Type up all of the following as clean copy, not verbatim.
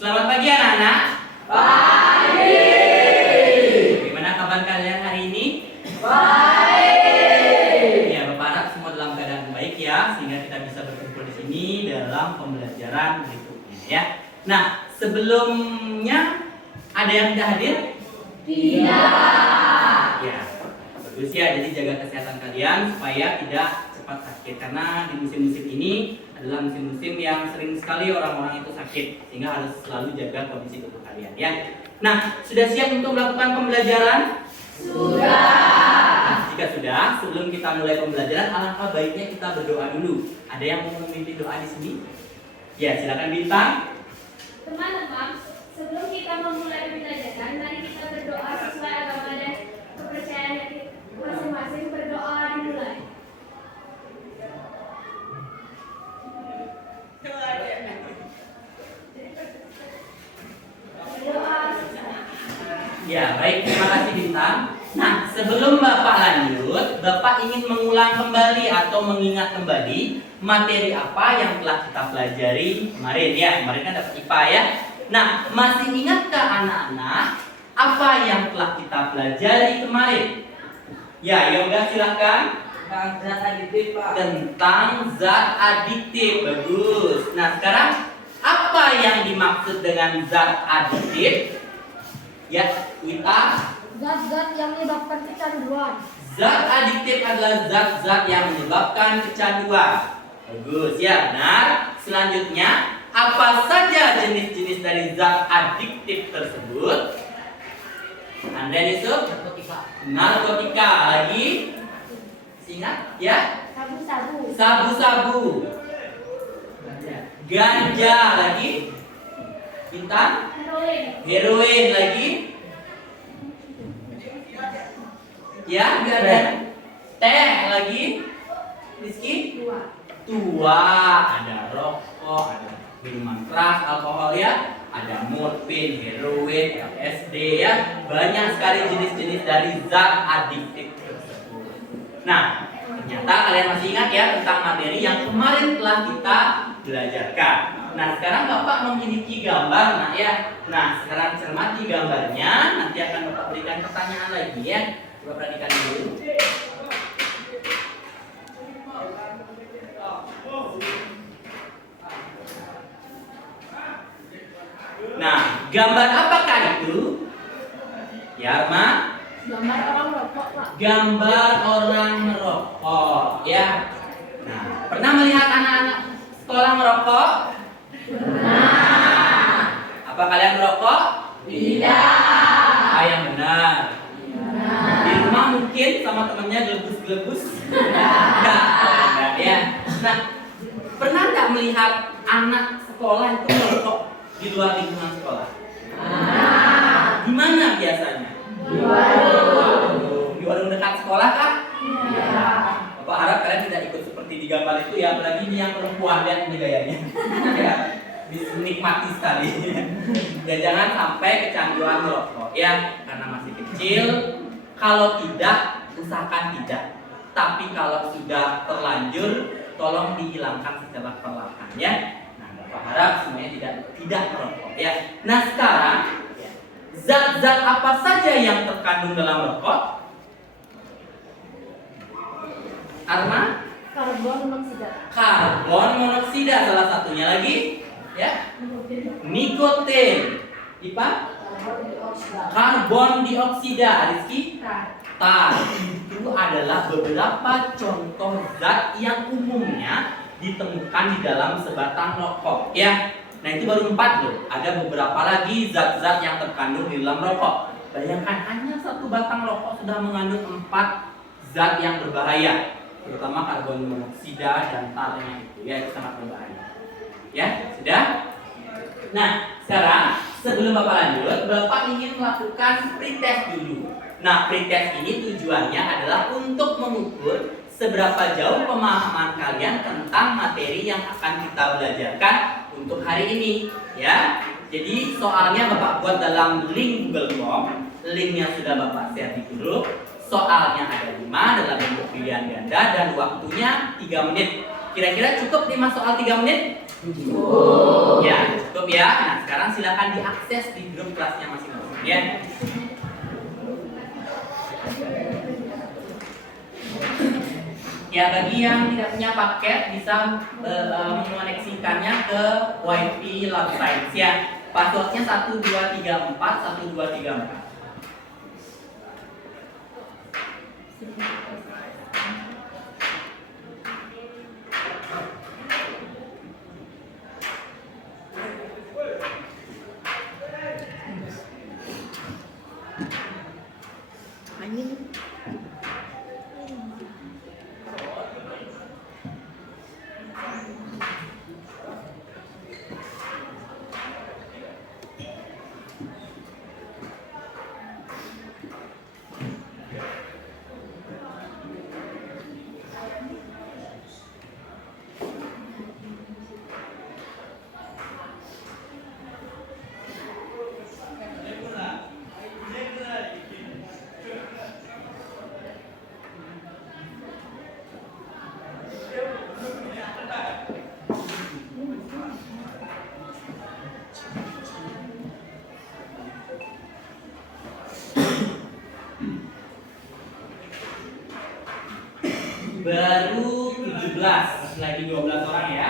Selamat pagi anak-anak. Pagi. Bagaimana kabar kalian hari ini? Baik. Ya, Bapak harap semua dalam keadaan baik ya, sehingga kita bisa berkumpul di sini dalam pembelajaran berikutnya ya. Nah, sebelumnya ada yang tidak hadir? Tidak. Ya, bagus ya. Jadi jaga kesehatan kalian supaya tidak cepat sakit, karena di musim-musim ini adalah musim-musim yang sering sekali orang-orang itu sakit, sehingga harus selalu jaga kondisi tubuh kalian ya. Nah, sudah siap untuk melakukan pembelajaran? Sudah. Jika sudah, sebelum kita mulai pembelajaran, alangkah baiknya kita berdoa dulu. Ada yang mau memimpin doa di sini? Ya, silakan Bintang. Teman-teman, sebelum kita memulai pembelajaran, mari kita berdoa sesuai agama dan kepercayaan kita masing-masing. Berdoa dimulai. Berdoa. Ya, baik, terima kasih Bintang. Nah, sebelum Bapak lanjut, Bapak ingin mengulang kembali atau mengingat kembali materi apa yang telah kita pelajari kemarin ya. Kemarin kan dapat IPA ya. Nah, masih ingatkah anak-anak apa yang telah kita pelajari kemarin? Ya, Yoga silakan. Tentang zat adiktif, Pak. Tentang zat adiktif. Bagus. Nah, sekarang apa yang dimaksud dengan zat adiktif? Ya, kita. Zat-zat yang menyebabkan kecanduan. Zat adiktif adalah zat-zat yang menyebabkan kecanduan. Bagus ya, benar. Selanjutnya, apa saja jenis-jenis dari zat adiktif tersebut? Anda Yusuf? Narkotika. Lagi? Ingat ya? Sabu-sabu. Sabu-sabu. Ganja. Lagi? Bintang? Heroin. Heroin. Lagi? Ya, enggak ada. Teh. Lagi? Rizky? Tua, ada rokok, ada minuman keras, alkohol ya, ada morfin, heroin, LSD ya, banyak sekali jenis-jenis dari zat adiktif tersebut. Nah, ternyata kalian masih ingat ya tentang materi yang kemarin telah kita belajarkan. Nah, sekarang Bapak memiliki gambar, nah ya. Nah, sekarang cermati gambarnya, nanti akan Bapak berikan pertanyaan lagi ya. Coba perhatikan dulu. Nah, gambar apakah itu? Ya, Arma? Gambar orang merokok, Pak. Gambar orang merokok, ya. Nah, pernah melihat anak-anak sekolah merokok? Pernah. Apa kalian merokok? Tidak. Ah, yang benar. Nah. Di rumah mungkin sama temennya gelebus-gelebus? Enggak, ya. Nah, pernah nggak melihat anak sekolah itu merokok di luar lingkungan sekolah? Nah. Di mana biasanya? Di warung. Di warung dekat sekolah kah? Iya. Bapak harap kalian tidak ikut seperti di gambar itu ya, apalagi ini yang perempuan, lihat ini gayanya. Ya, dinikmati sekali. Ya, jangan sampai kecanduan merokok ya, karena masih kecil. Kalau tidak, usahakan tidak. Tapi kalau sudah terlanjur, tolong dihilangkan secara perlahan ya. Nah, Bapak harap semuanya tidak merokok ya. Nah, sekarang zat-zat apa saja yang terkandung dalam rokok? Arma? Karbon monoksida. Karbon monoksida salah satunya lagi ya. Nikotin. Ipa? Karbon dioksida. Rizky? Tar. Itu adalah beberapa contoh zat yang umumnya ditemukan di dalam sebatang rokok ya. Nah, itu baru 4 loh. Ada beberapa lagi zat-zat yang terkandung di dalam rokok. Bayangkan hanya satu batang rokok sudah mengandung 4 zat yang berbahaya, terutama karbon monoksida dan tarnya itu ya, itu sangat berbahaya. Ya, sudah? Nah, sekarang sebelum Bapak lanjut, Bapak ingin melakukan pretest dulu. Nah, pretest ini tujuannya adalah untuk mengukur seberapa jauh pemahaman kalian tentang materi yang akan kita belajarkan untuk hari ini ya. Jadi soalnya Bapak buat dalam link Google Form. Linknya sudah Bapak share di grup. Soalnya ada 5 dalam bentuk pilihan ganda dan waktunya 3 menit. Kira-kira cukup 5 soal 3 menit? Ya, cukup ya. Nah, sekarang silakan diakses di grup kelasnya masing-masing ya. Ya, bagi yang tidak punya paket bisa mengoneksikannya ke WiFi Lab Science ya. Passwordnya 1234 1234. Baru 17, lagi 12 orang ya.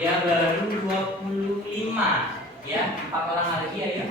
Ya baru 25 ya, 4 orang lagi ya.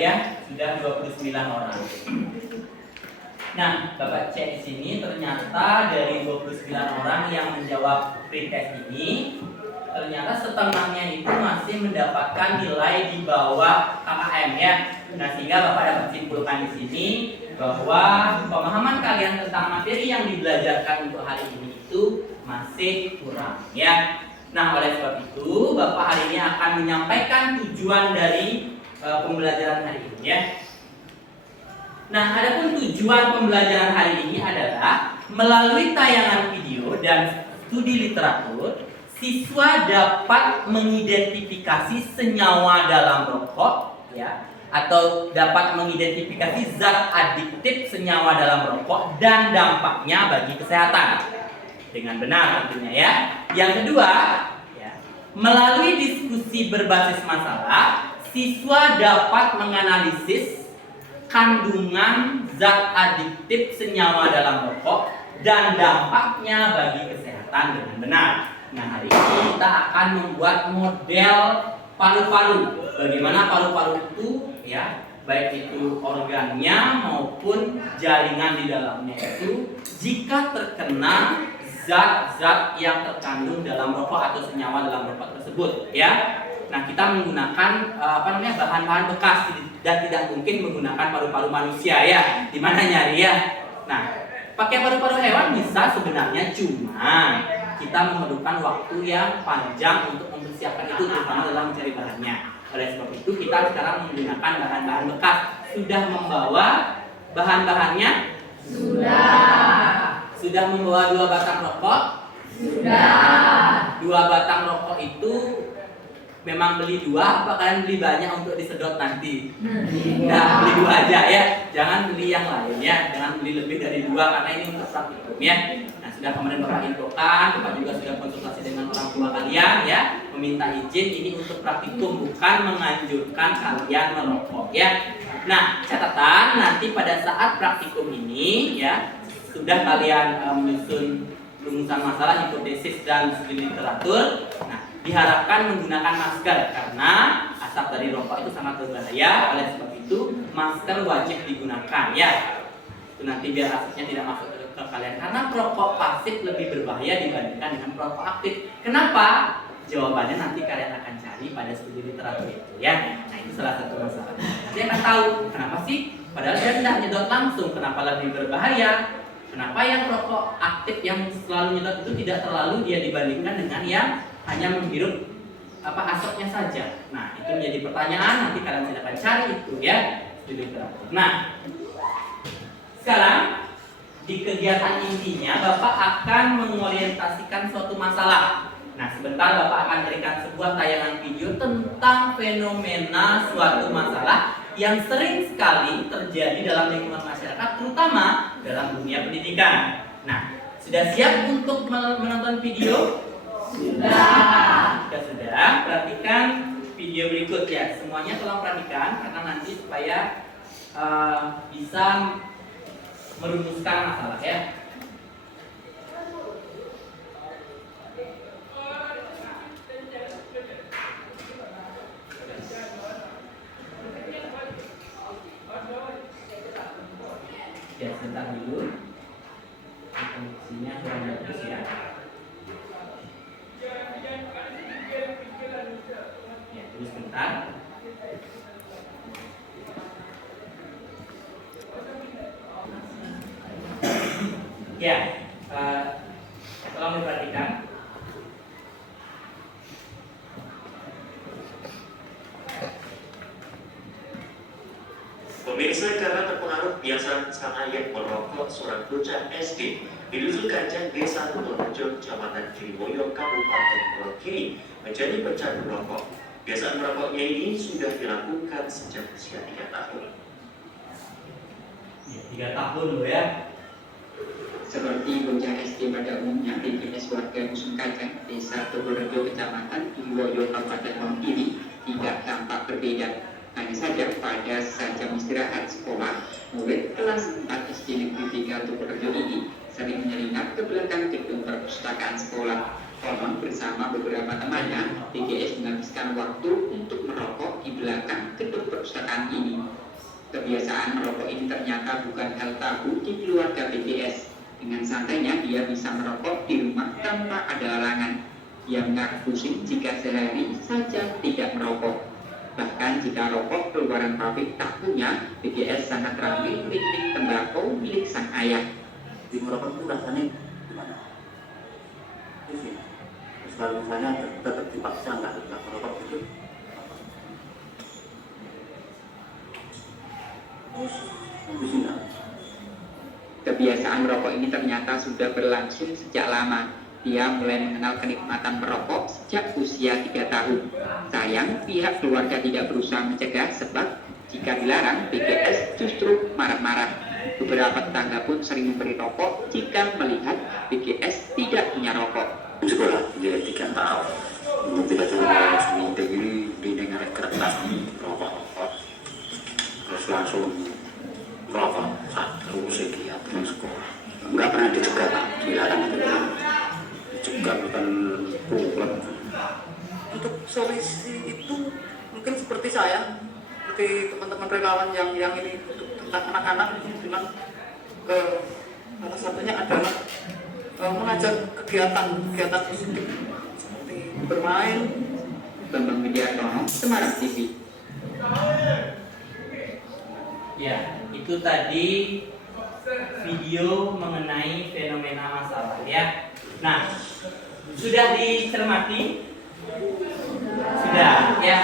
Ya, sudah 29 orang. Nah, Bapak cek di sini ternyata dari 29 orang yang menjawab pretest ini, ternyata setengahnya itu masih mendapatkan nilai di bawah KKM ya. Nah, sehingga Bapak dapat simpulkan di sini bahwa pemahaman kalian tentang materi yang dibelajarkan untuk hari ini itu masih kurang ya. Nah, oleh sebab itu Bapak hari ini akan menyampaikan tujuan dari pembelajaran hari ini ya. Nah, adapun tujuan pembelajaran hari ini adalah melalui tayangan video dan studi literatur, siswa dapat mengidentifikasi senyawa dalam rokok ya, atau dapat mengidentifikasi zat adiktif senyawa dalam rokok dan dampaknya bagi kesehatan dengan benar tentunya ya. Yang kedua, ya, melalui diskusi berbasis masalah, siswa dapat menganalisis kandungan zat adiktif senyawa dalam rokok dan dampaknya bagi kesehatan dengan benar. Nah, hari ini kita akan membuat model paru-paru. Bagaimana paru-paru itu ya, baik itu organnya maupun jaringan di dalamnya itu jika terkena zat-zat yang terkandung dalam rokok atau senyawa dalam rokok tersebut ya. Nah, kita menggunakan bahan-bahan bekas dan tidak mungkin menggunakan paru-paru manusia ya. Di mana nyari ya? Nah, pakai paru-paru hewan bisa sebenarnya, cuma kita memerlukan waktu yang panjang untuk mempersiapkan itu, terutama dalam mencari bahannya. Oleh sebab itu kita sekarang menggunakan bahan-bahan bekas. Sudah membawa bahan-bahannya? Sudah membawa 2 batang rokok? 2 batang rokok itu memang beli 2 apa kalian beli banyak untuk disedot nanti? Nah, beli 2 aja ya. Jangan beli yang lain ya. Jangan beli lebih dari 2 karena ini untuk praktikum ya. Nah, sudah kemarin Bapak infokan, Bapak juga sudah konsultasi dengan orang tua kalian ya, meminta izin ini untuk praktikum, bukan menganjurkan kalian merokok ya. Nah, catatan nanti pada saat praktikum ini ya, sudah kalian menyusun rumusan masalah, hipotesis dan studi literatur. Nah, diharapkan menggunakan masker karena asap dari rokok itu sangat berbahaya. Oleh sebab itu masker wajib digunakan ya. Itu nanti biar asapnya tidak masuk ke kalian karena perokok pasif lebih berbahaya dibandingkan dengan perokok aktif. Kenapa? Jawabannya nanti kalian akan cari pada studi literatur itu ya. Nah, itu salah satu masalah. Nanti akan tahu kenapa sih padahal dia tidak nyedot langsung, kenapa lebih berbahaya. Kenapa yang rokok aktif yang selalu nyedot itu tidak terlalu dia dibandingkan dengan yang hanya menghirup asapnya saja. Nah, itu menjadi pertanyaan, nanti kalian silakan cari itu ya di literatur. Nah, sekarang di kegiatan intinya Bapak akan mengorientasikan suatu masalah. Nah, sebentar Bapak akan berikan sebuah tayangan video tentang fenomena suatu masalah yang sering sekali terjadi dalam lingkungan masyarakat, terutama dalam dunia pendidikan. Nah, sudah siap untuk menonton video? Sudah. Perhatikan video berikut ya. Semuanya tolong perhatikan karena nanti supaya bisa merumuskan masalah ya. Ya, sebentar dulu. Koneksinya kurang bagus ya. Ya, terus sebentar. Ya, tolong diperhatikan. Pemirsa, karena terpengaruh kebiasaan sang ayah merokok seorang bocah SD di Dusun Kancang, Desa Kutorejo, Kecamatan Kiriboyo, Kabupaten Wonogiri menjadi pecandu rokok. Kebiasaan merokoknya ini sudah dilakukan sejak usia 3 tahun. Ya, 3 tahun loh ya. Seperti bocah SD pada umumnya, PGS warga Dusun Kancang, Desa Kutorejo, Kecamatan Kiriboyo, Kabupaten Wonogiri tidak tampak berbeda. Hanya saja pada saat jam istirahat sekolah, murid kelas 4 SD Negeri 3 Kutorejo ini sering menyelinap ke belakang gedung perpustakaan sekolah. Konon bersama beberapa temannya, PGS menghabiskan waktu untuk merokok di belakang gedung perpustakaan ini. Kebiasaan merokok ini ternyata bukan hal tabu di keluarga PGS. Dengan santainya dia bisa merokok di rumah tanpa ada halangan. Dia mengaku pusing jika sehari saja tidak merokok. Bahkan jika rokok keluaran pabrik tak punya, PGS sangat ramai piknik tembakau milik sang ayah. Di merokok itu rasanya gimana? Terus kalau misalnya tetap dipaksa nggak merokok itu, pusing. Kebiasaan merokok ini ternyata sudah berlangsung sejak lama. Dia mulai mengenal kenikmatan merokok sejak usia 3 tahun. Sayang, pihak keluarga tidak berusaha mencegah sebab jika dilarang, PGS justru marah-marah. Beberapa tetangga pun sering memberi rokok jika melihat PGS tidak punya rokok. Sekolah dia 3 tahun, tidak cuma seminggu ini dengar kertas rokok, terus langsung rokok saat terus kegiatan sekolah. Enggak pernah dicegah, dilarang juga bukan pulang. Untuk solusi itu mungkin seperti saya, seperti teman-teman relawan yang ini untuk tentang anak-anak bilang ke salah satunya adalah mengajak kegiatan positif seperti bermain. Bambang Widiartono, Semarang TV. Ya, itu tadi video mengenai fenomena masalah ya. Nah, sudah dicermati? Sudah ya.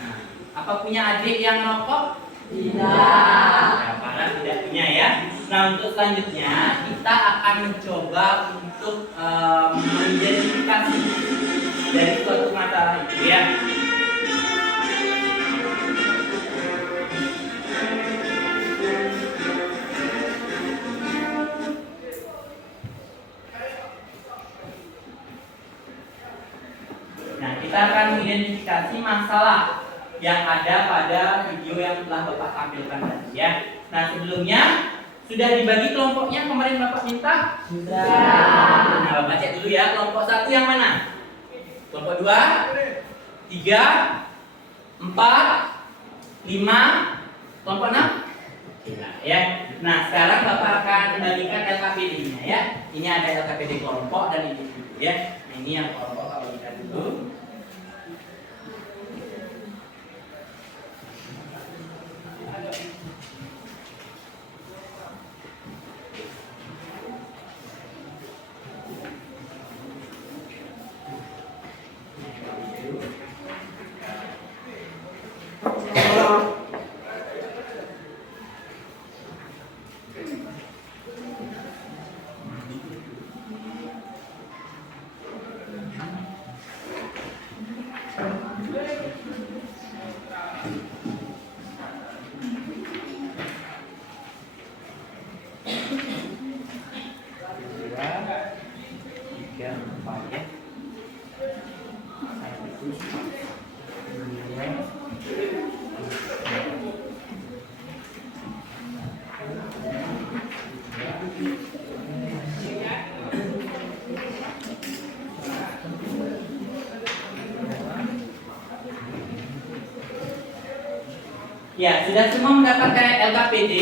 Nah, Apa punya adik yang rokok? Tidak. Ya, Farah tidak punya ya. Nah, untuk selanjutnya kita akan mencoba untuk mengidentifikasi dari suatu masalah itu ya. Nah, kita akan mengidentifikasi masalah yang ada pada video yang telah Bapak tampilkan tadi ya. Nah, sebelumnya sudah dibagi kelompoknya kemarin Bapak minta? Sudah. Nah, Bapak cek dulu ya, kelompok 1 yang mana? Kelompok 2, 3, 4, 5, kelompok 6? Nah, ya. Nah, sekarang Bapak akan bagikan LKPD-nya ya. Ini ada LKPD kelompok dan individu ya. Nah, ini yang kelompok Bapak bagikan dulu. Ya, sudah semua mendapatkan LKPD?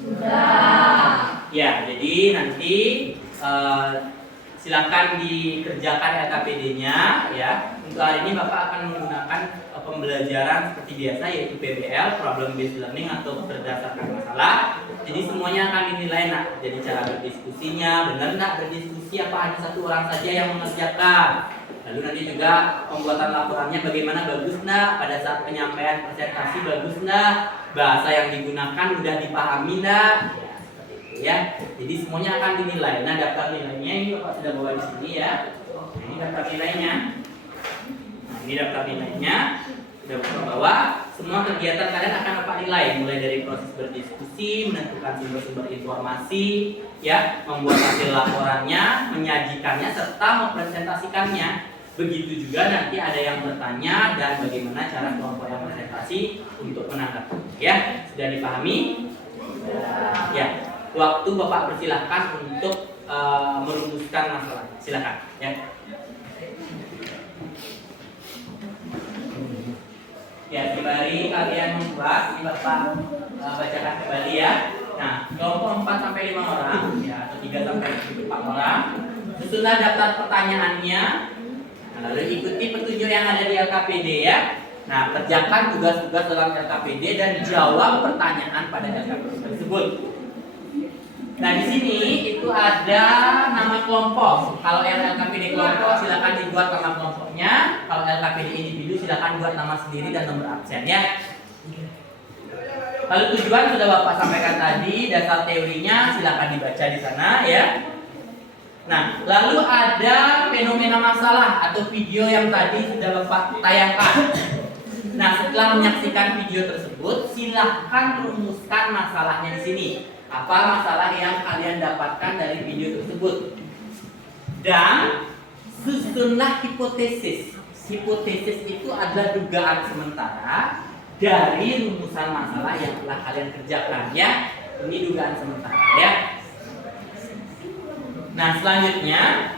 Sudah. Ya, jadi nanti silakan dikerjakan LKPD-nya ya. Untuk hari ini Bapak akan menggunakan pembelajaran seperti biasa yaitu PBL, Problem Based Learning atau berdasarkan masalah. Jadi semuanya akan dinilai nak. Jadi cara berdiskusinya, benar nak berdiskusi apa hanya satu orang saja yang mengerjakan. Lalu nanti juga pembuatan laporannya bagaimana, bagus nak, pada saat penyampaian presentasi bagus nak, bahasa yang digunakan sudah dipahami nak, ya, seperti itu ya. Jadi semuanya akan dinilai. Nah, daftar nilainya ini Bapak sudah bawa di sini ya. Nah, ini daftar nilainya. Nah, ini daftar nilainya sudah Bapak bawa. Semua kegiatan kalian akan Bapak nilai, mulai dari proses berdiskusi, menentukan sumber-sumber informasi, ya, membuat hasil laporannya, menyajikannya serta mempresentasikannya. Begitu juga nanti ada yang bertanya dan bagaimana cara kelompok yang presentasi untuk menanggapi. Ya, sudah dipahami? Ya, waktu Bapak persilahkan untuk merumuskan masalah. Silakan. Ya. Ya, sembari kalian membuat, ini Bapak bacakan kembali ya. Nah, kelompok 4 sampai 5 orang, ya, atau 3 sampai 4 orang. Susunan daftar pertanyaannya. Nah, lalu ikuti petunjuk yang ada di LKPD ya. Nah, kerjakan tugas-tugas dalam LKPD dan jawab pertanyaan pada LKPD tersebut. Nah, di sini itu ada nama kelompok. Kalau LKPD kelompok silakan dibuat nama kelompoknya. Kalau LKPD individu silakan buat nama sendiri dan nomor absen ya. Lalu tujuan sudah Bapak sampaikan tadi, dasar teorinya silakan dibaca di sana ya. Nah, lalu ada fenomena masalah atau video yang tadi sudah Bapak tayangkan. Nah, setelah menyaksikan video tersebut, silahkan rumuskan masalahnya di sini. Apa masalah yang kalian dapatkan dari video tersebut? Dan susunlah hipotesis. Hipotesis itu adalah dugaan sementara dari rumusan masalah yang telah kalian kerjakan ya. Ini dugaan sementara ya. Nah, selanjutnya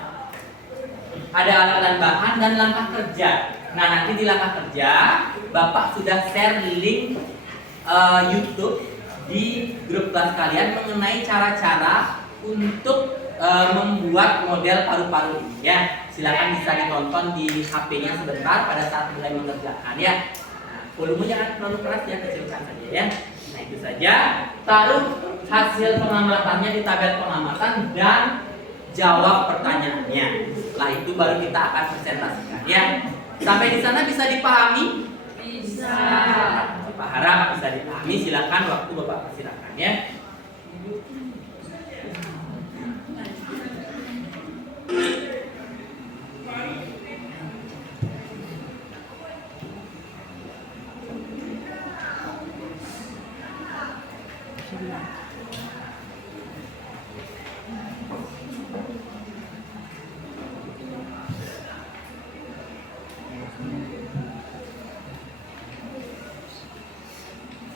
ada alat dan bahan dan langkah kerja. Nah, nanti di langkah kerja Bapak sudah share link YouTube di grup kelas kalian mengenai cara-cara untuk membuat model paru-paru ini ya. Silakan bisa ditonton di HP-nya sebentar pada saat mulai mengerjakan ya. Nah, volume jangan terlalu keras ya, kecilkan saja ya. Nah, itu saja. Taruh hasil pengamatannya di tabel pengamatan dan jawab pertanyaannya. Setelah itu baru kita akan presentasikan ya. Sampai di sana bisa dipahami? Bisa. Bapak harap bisa dipahami. Silakan waktu Bapak persilakan ya.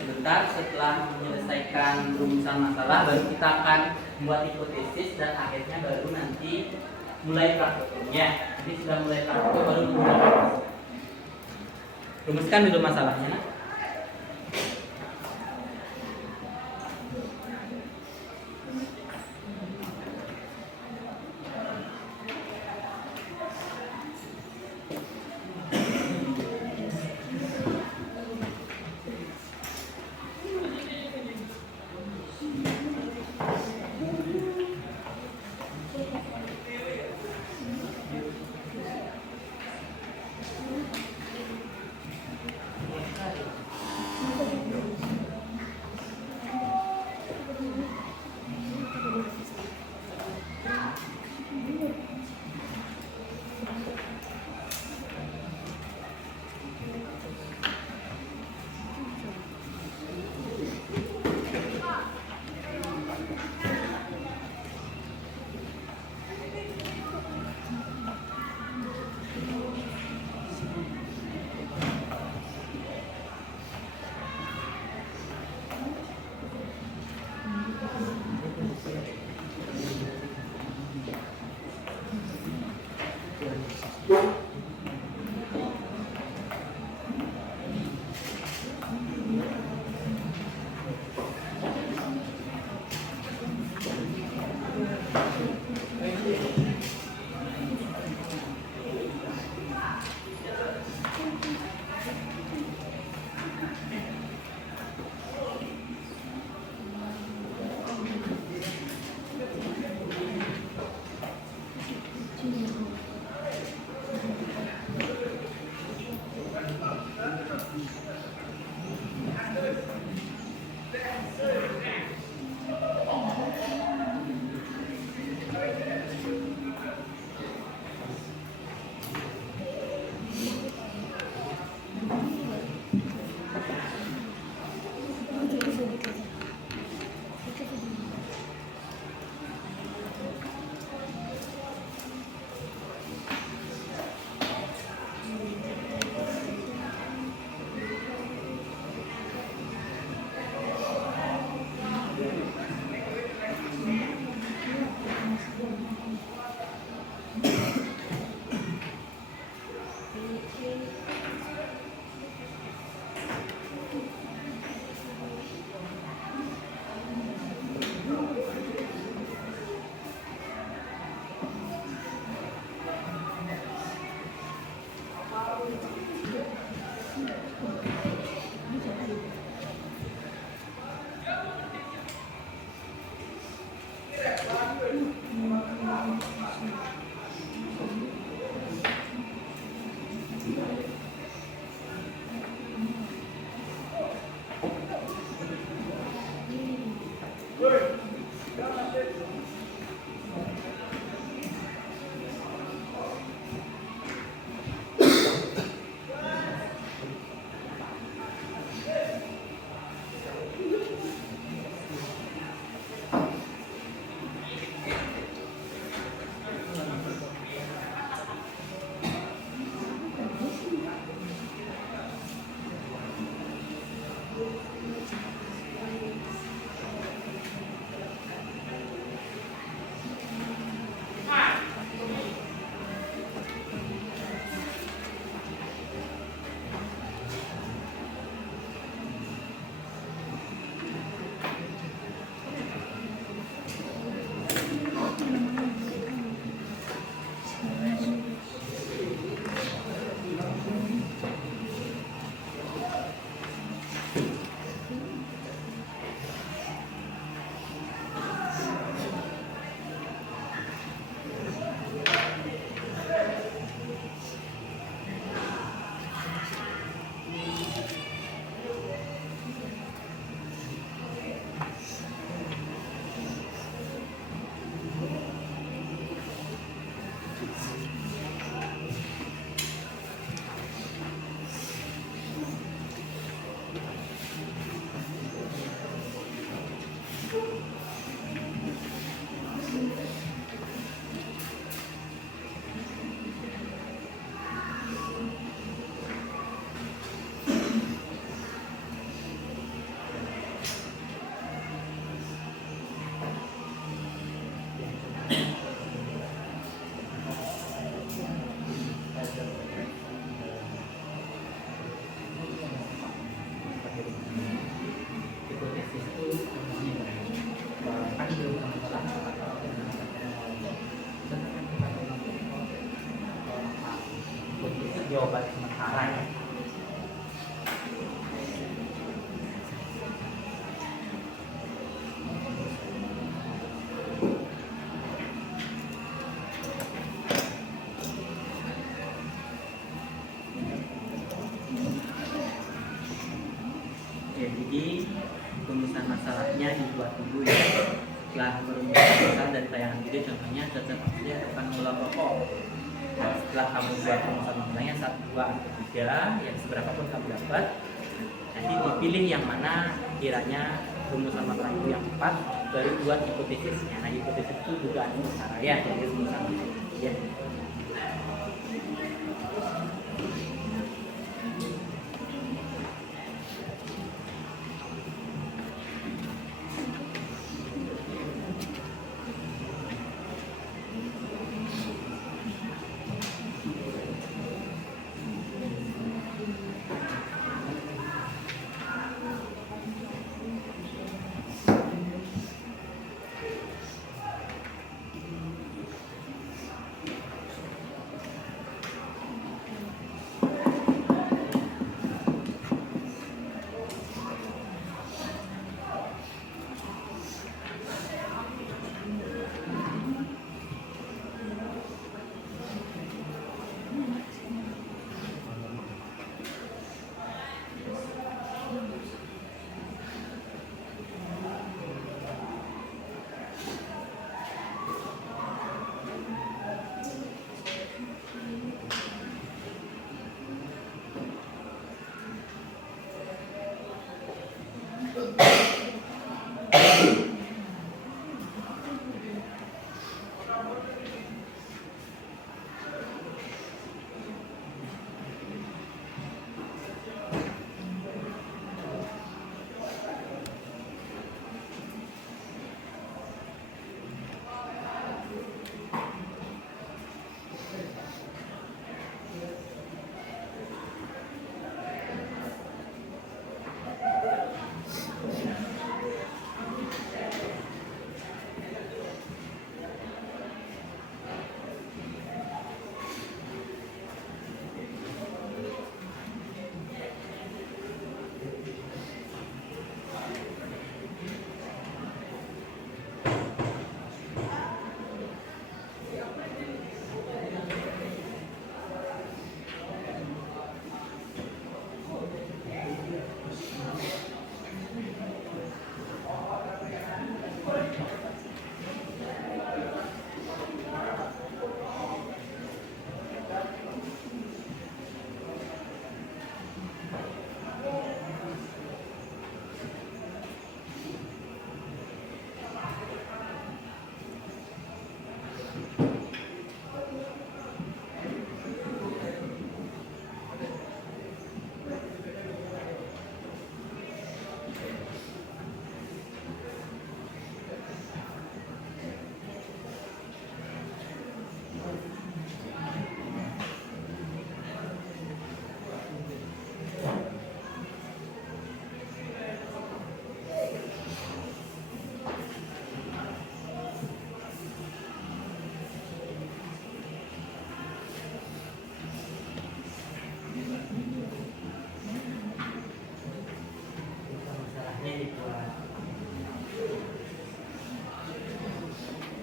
Sebentar setelah menyelesaikan rumusan masalah baru kita akan membuat hipotesis dan akhirnya baru nanti mulai praktikumnya. Jadi sudah mulai praktikum baru mulai praktikum. Rumuskan dulu masalahnya. lain. Oke, jadi rumusan masalahnya dibuat dulu ya. Setelah merumuskan masalah dari tayangan video, contohnya zat-zat oksigen akan mengulang rokok. Nah, setelah kamu buat rumusan masalahnya 1, 2, 3, yang seberapa pun kamu dapat, nanti dipilih yang mana kiranya rumusan masalah itu yang tepat, baru buat hipotesisnya. Nah, hipotesis itu juga ada cara ya dari rumusan ya.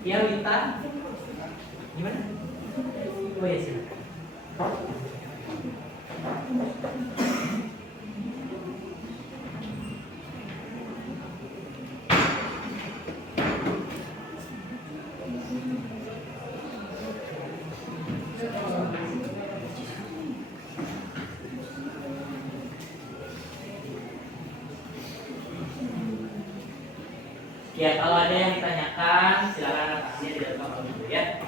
Ya Wita, gimana? Oh ya silakan. Ya kalau ada yang ditanyakan silakan atasnya di dalam kolom dulu ya.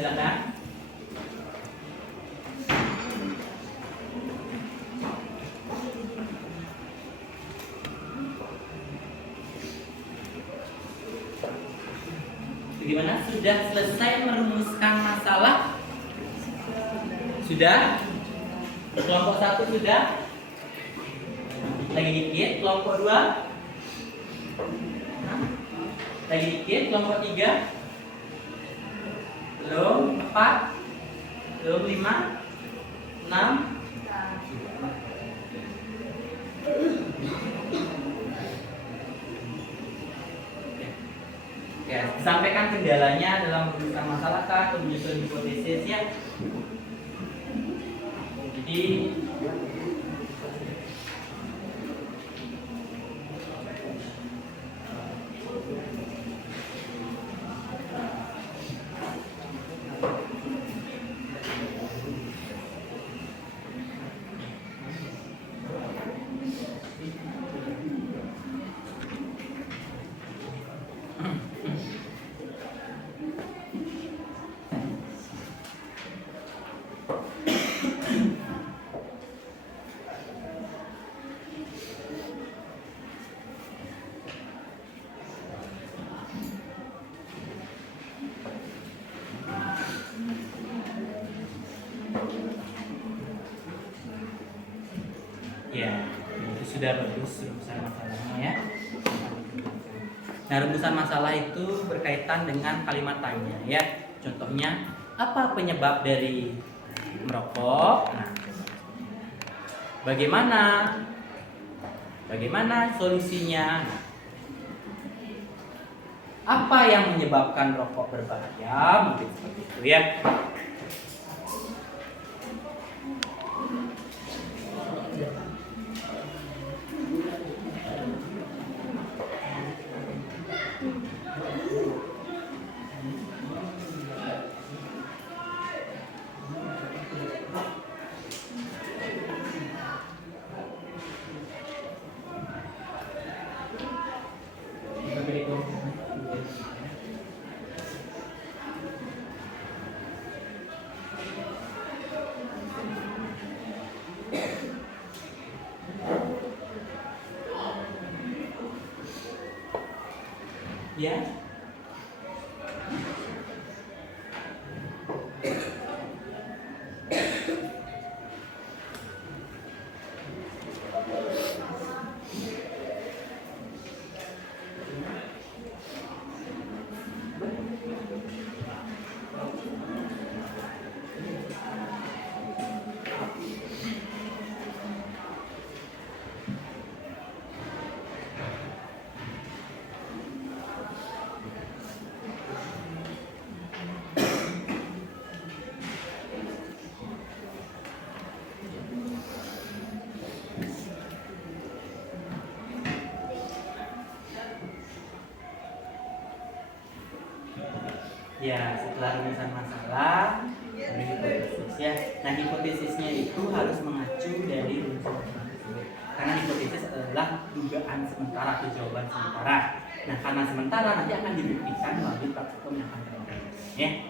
silakan. Bagaimana? Sudah selesai merumuskan masalah? Sudah? Kelompok 1 sudah? Lagi dikit. Kelompok 2? Lagi dikit. Kelompok 3? Belum. 4? Belum. 5? 6? Ya, sampaikan kendalanya dalam merumuskan masalah kah, menyusun hipotesis ya. Jadi ya, itu sudah bagus rumusan masalahnya ya. Nah, rumusan masalah itu berkaitan dengan kalimat tanya ya. Contohnya, apa penyebab dari merokok? Nah, bagaimana solusinya? Nah, apa yang menyebabkan rokok berbahaya? Mungkin seperti itu ya. Ya. Ya, setelah rumusan masalah, ada hipotesis ya. Nah, hipotesisnya itu harus mengacu dari rumusan masalah tersebut. Karena hipotesis adalah dugaan sementara atau jawaban sementara. Nah, karena sementara nanti akan dibuktikan melalui praktikum yang akan kita lakukan. Ya.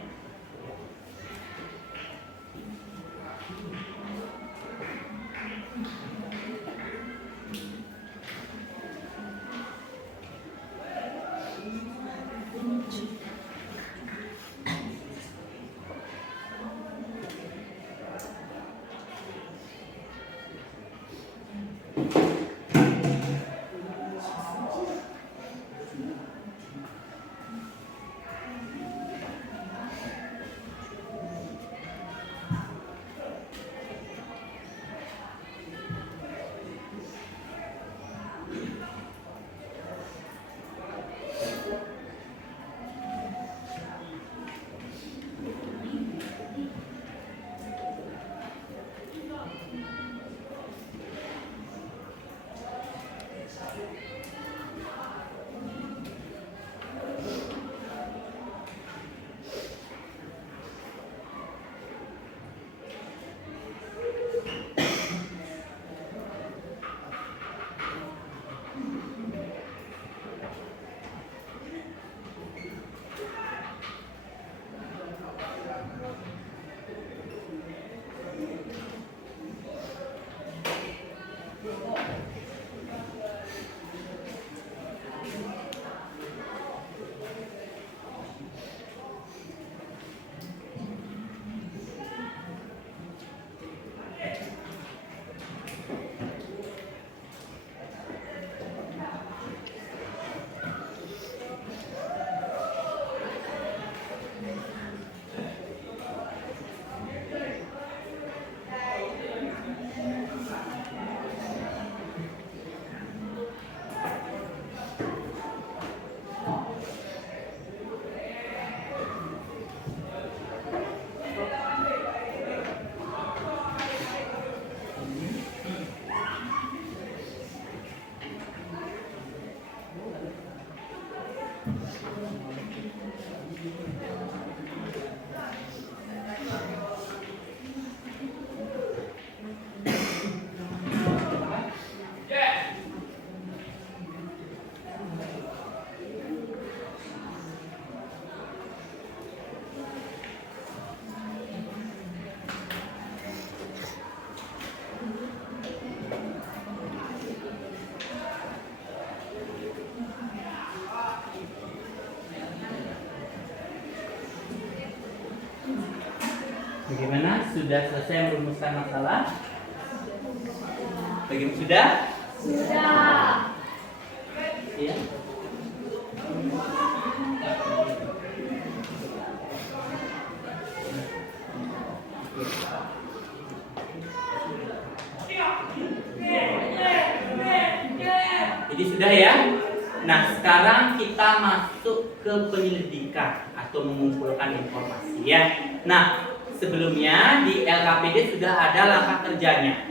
Bagaimana? Sudah selesai merumuskan masalah? Bagaimana? Sudah? Sudah. Iya. Jadi sudah ya. Nah, sekarang kita masuk ke penyelidikan atau mengumpulkan informasi ya. Nah, sebelumnya di LKPD sudah ada langkah kerjanya.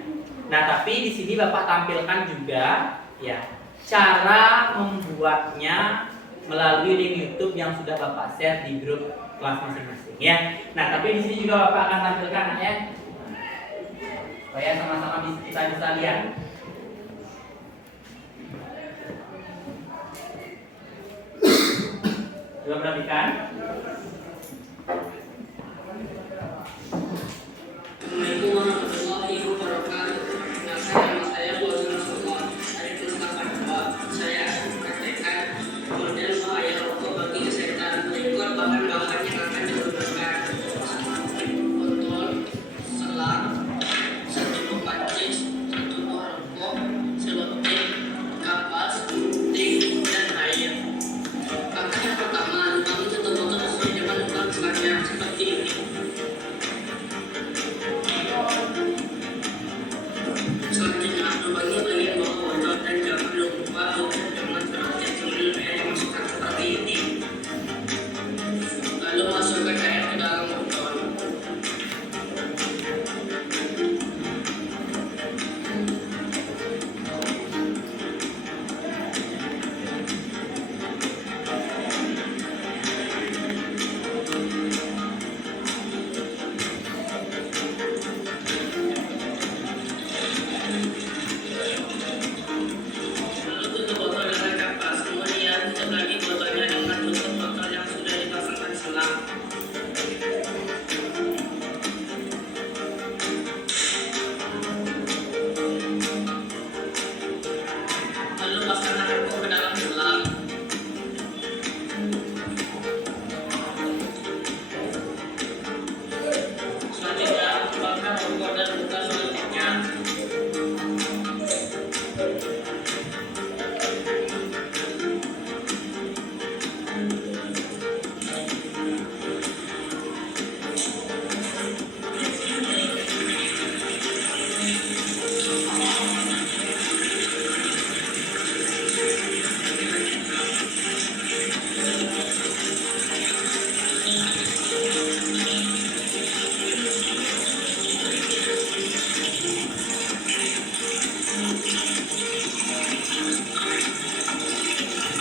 Nah, tapi di sini Bapak tampilkan juga ya cara membuatnya melalui link YouTube yang sudah Bapak share di grup kelas masing-masing ya. Nah, tapi di sini juga Bapak akan tampilkan ya, supaya sama-sama kita bisa lihat. Coba perhatikan. Assalamualaikum warahmatullahi wabarakatuh. Nama saya Bos Rasulullah. Dari kelas 2. Saya akan praktekkan model bahaya rokok bagi kesehatan. Berikut bahan-bahan yang akan digunakan: botol, selang, 1 pemacis, 1 buah rokok, selotip, kapas, gunting, dan air. Langkah yang pertama, ambil 1 botol sesuai dengan ukuran selangnya seperti ini. Selanjutnya, lubangi bagian bawah botol dan jangan lupa tutup dengan keranjang sambil air dimasukkan seperti ini. Lalu masukkan air ke dalam botol. Lalu tutup botol dengan kapas. Kemudian tutup lagi botolnya dengan tutup botol yang sudah dipasangkan selang. Lalu pasangkan rokok ke dalam selang. Selanjutnya, bakar rokok dan buka selotipnya.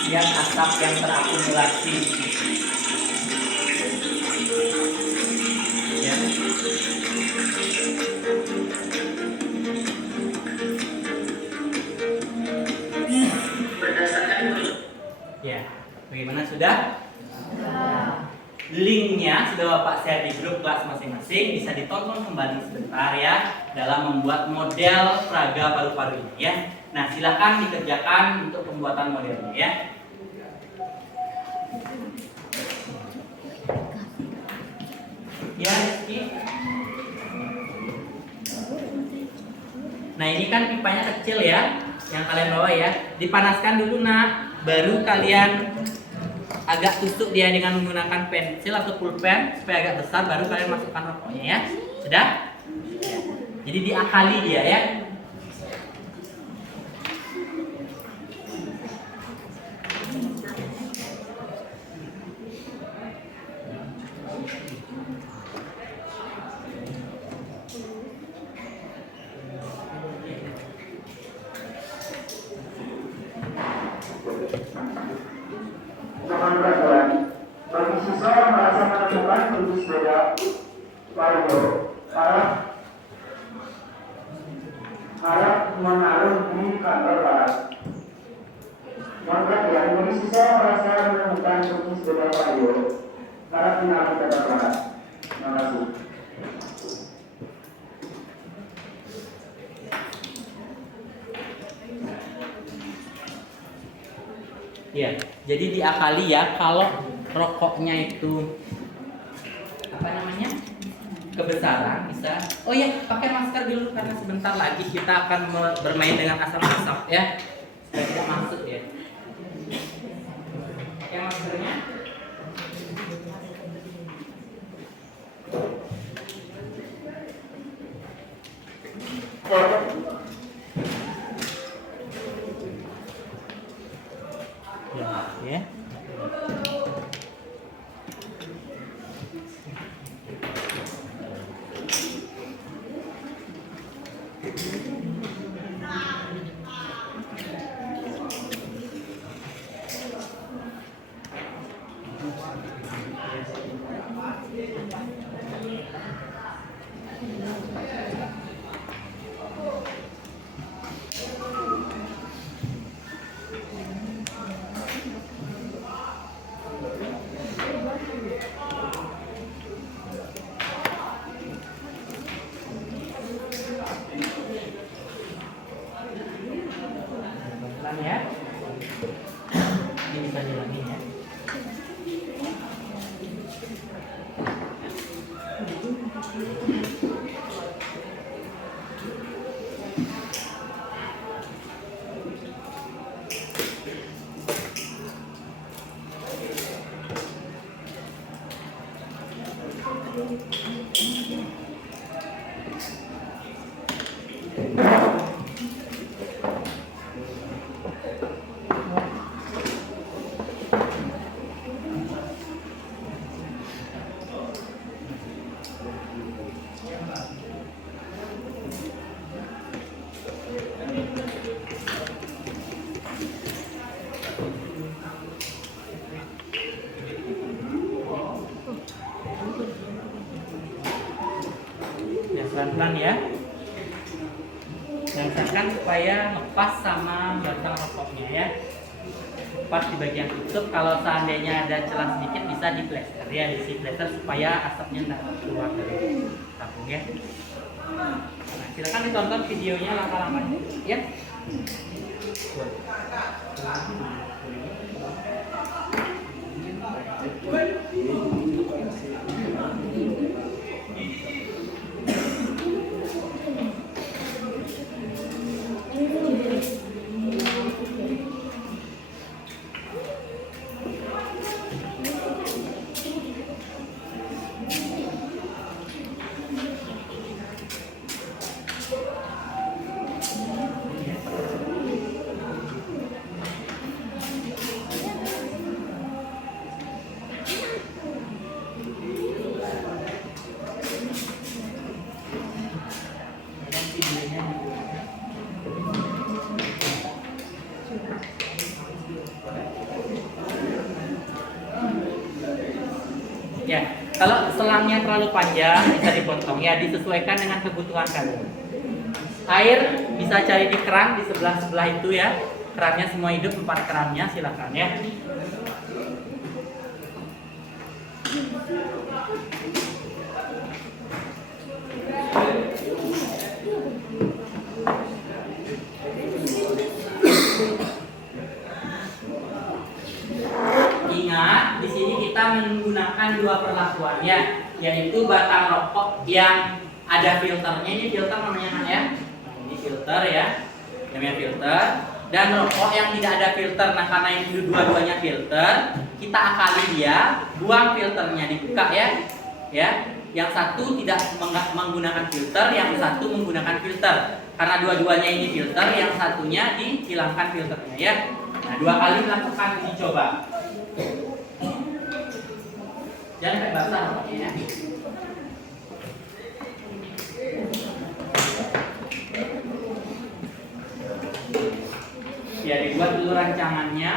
Lihat asap yang terakumulasi. Ya. Berdasarkan Ya, bagaimana sudah? Linknya sudah Bapak share di grup kelas masing-masing, bisa ditonton kembali sebentar ya dalam membuat model peraga paru-paru ini ya. Nah, silakan dikerjakan untuk pembuatan modelnya ya. Ya, Rizky. Nah, ini kan pipanya kecil ya, yang kalian bawa ya. Dipanaskan dulu nak, baru kalian agak tusuk dia dengan menggunakan pensil atau pulpen supaya agak besar, baru kalian masukkan rokoknya ya. Sudah? Ya. Jadi diakali dia ya. Mohon perhatian, melakukan kunci sepeda Vario arah mengarah di kantor barat. Yang terakhir, kondisi saya merasa menemukan kunci sepeda Vario arah mengarah ke kantor barat. Terima kasih. Ya, jadi diakali ya kalau rokoknya itu apa namanya kebesaran bisa. Oh ya, pakai masker dulu karena sebentar lagi kita akan bermain dengan asap-asap ya. Supaya tidak masuk ya. Pakai maskernya. Ya. Pelan ya. Ini bisa diulangi ya. Ya, pelan-pelan ya. Dan usahakan supaya lepas sama batang rokoknya ya. Lepas di bagian tutup. Kalau seandainya ada celah sedikit bisa diplester ya, diisi plester supaya asapnya tidak keluar dari tabung ya. Nah, silakan ditonton videonya langkah-langkahnya ya. Ya, kalau selangnya terlalu panjang bisa dipotong ya, disesuaikan dengan kebutuhan kalian. Air bisa cari di keran di sebelah-sebelah itu ya. Kerannya semua hidup, 4 kerannya silakan ya. Ingat, di sini kita menggunakan 2 perlakuan ya, yaitu batang rokok yang ada filternya. Ini filter namanya ya. Ini filter ya, namanya filter. Dan rokok yang tidak ada filter. Nah, karena ini dua-duanya filter, kita akali dia, buang filternya, dibuka ya. Ya, yang satu tidak menggunakan filter, yang satu menggunakan filter. Karena dua-duanya ini filter, yang satunya dihilangkan filternya ya. Nah, 2 kali melakukan uji coba. Jangan sampai basah rokoknya ya. Ya, dibuat dulu rancangannya.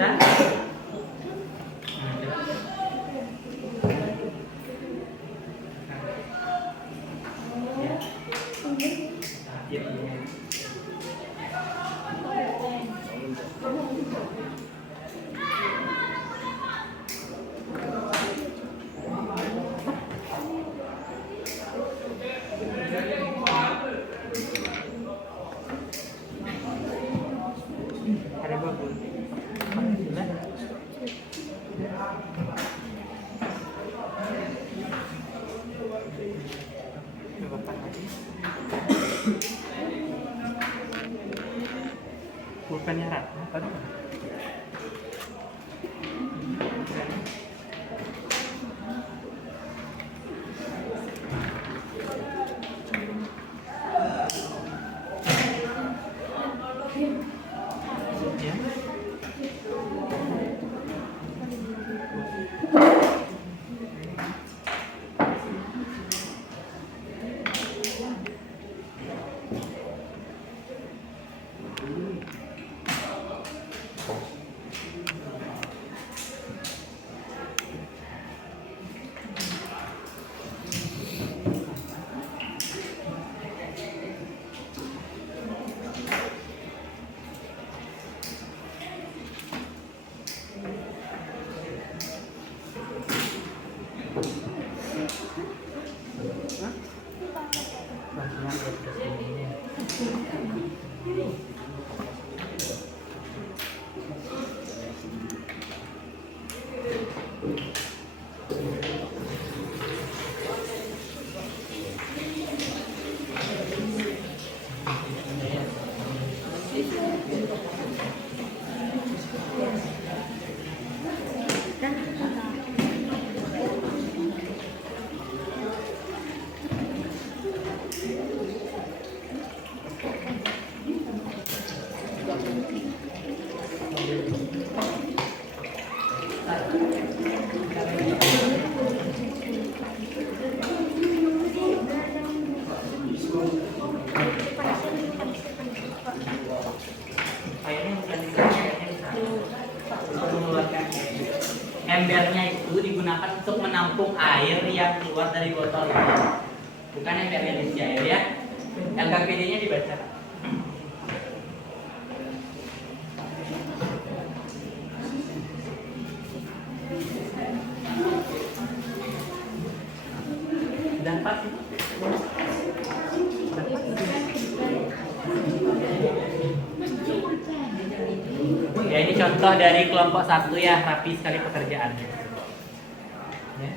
Bisa? Ada bagus. Bukannya rat, apa tuh? Embernya itu digunakan untuk menampung air yang keluar dari botol ini. Bukan embernya diisi air ya. LKPD-nya dibaca. Dapat. Ya, ini contoh dari kelompok 1 ya, rapi sekali pekerjaannya. Ya.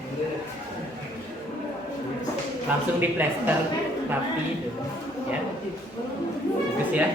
Langsung di plester rapi, ya. Bagus ya.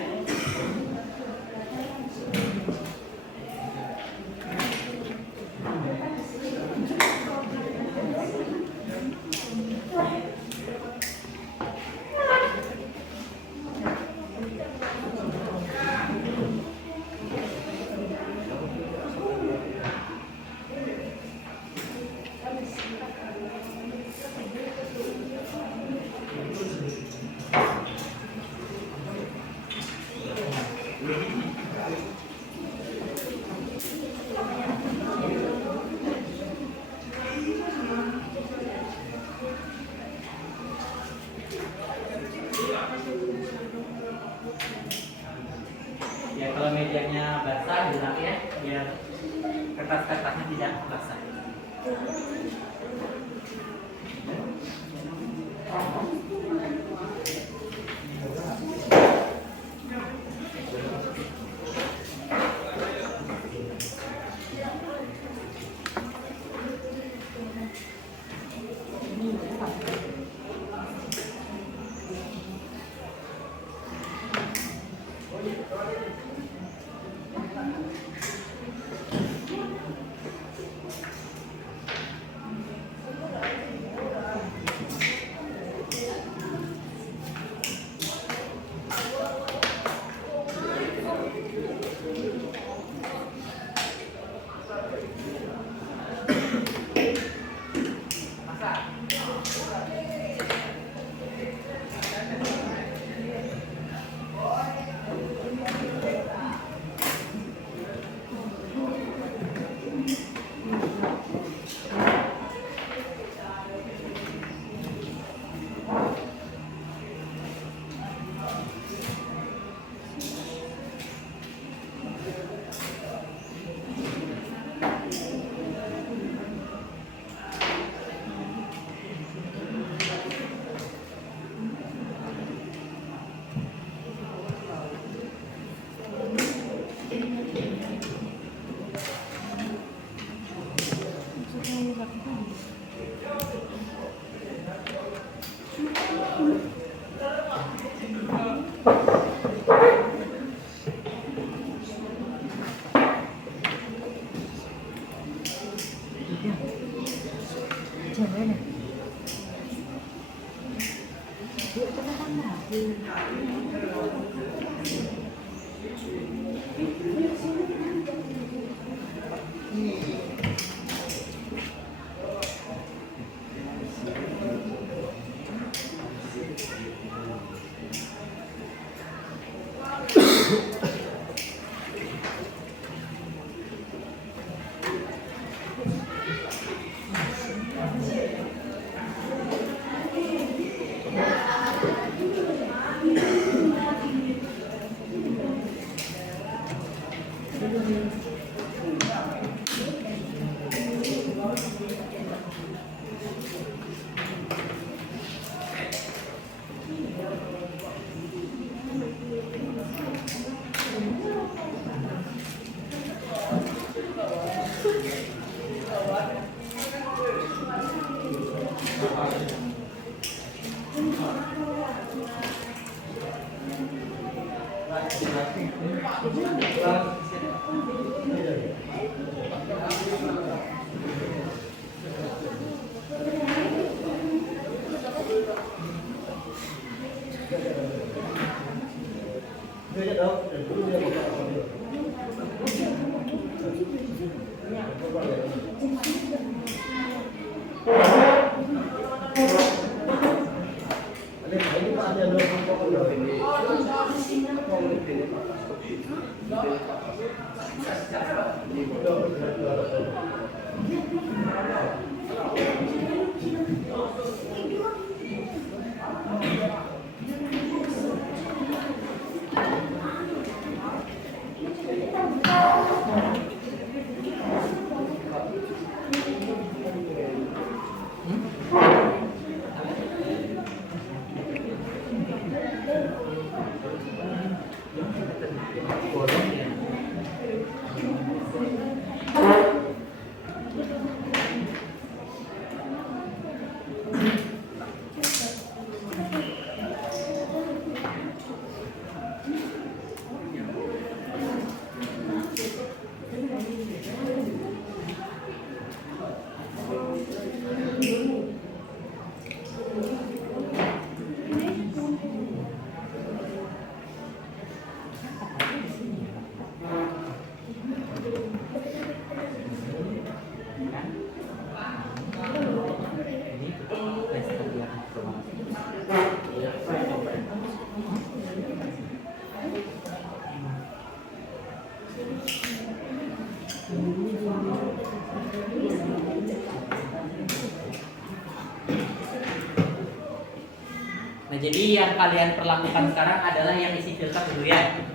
Ya kalau mejanya basah dilap ya, biar kertas-kertasnya tidak basah. Nah, jadi yang kalian perlakukan sekarang adalah yang isi filter dulu ya.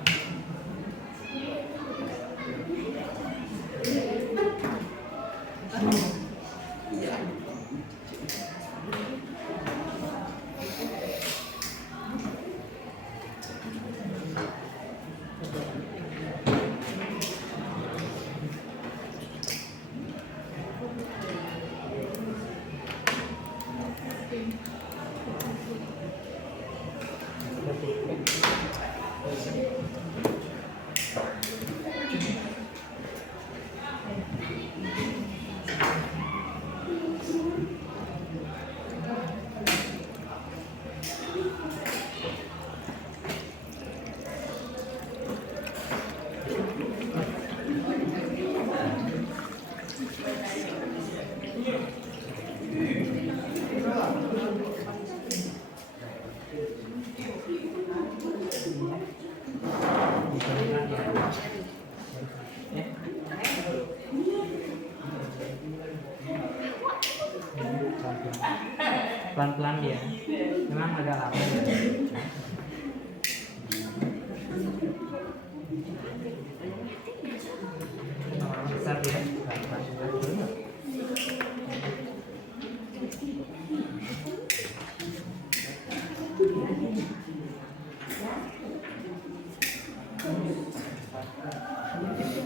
Pelan-pelan dia, memang agak lama. Besar dia.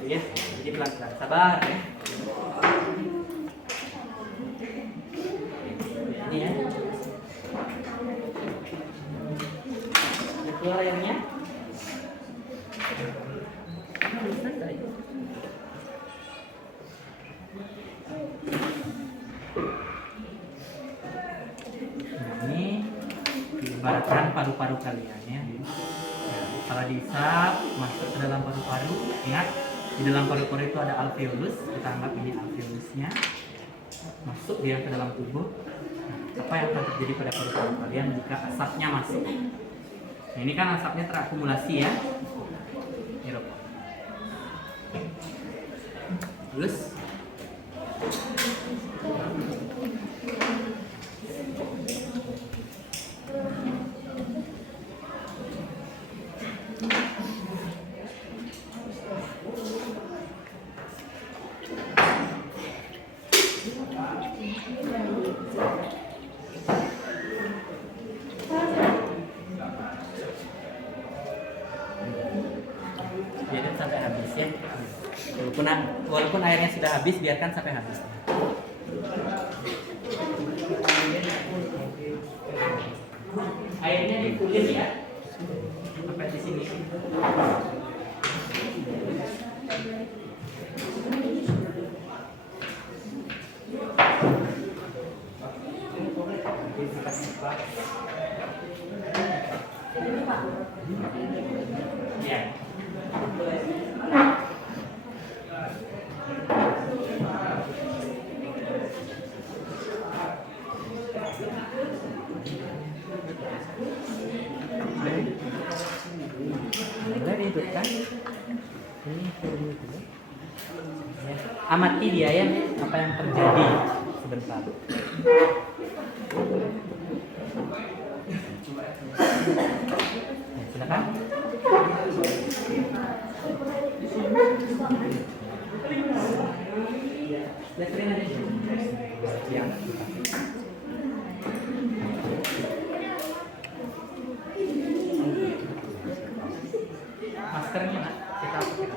Ya, jadi pelan-pelan, sabar ya. Ini ya. Keluar airnya. Bisa enggak itu? Ini diibaratkan paru-paru kalian ya. Kalau dihisap masuk ke dalam paru-paru, ingat di dalam paru-paru itu ada alveolus, kita anggap ini alveolusnya, masuk dia ke dalam tubuh. Nah, apa yang akan terjadi pada paru-paru kalian jika asapnya masuk? Nah, ini kan asapnya terakumulasi ya. Hirup. Terus biarkan sampai habis ya. Walaupun airnya sudah habis, biarkan sampai habis. Airnya dikulir ya sampai di sini. Ya. Boleh dihidupkan. Ini ya. Amati dia ya, apa yang terjadi sebentar. Ya, silakan. Sudah sering ada yang maskernya nak kita pakai.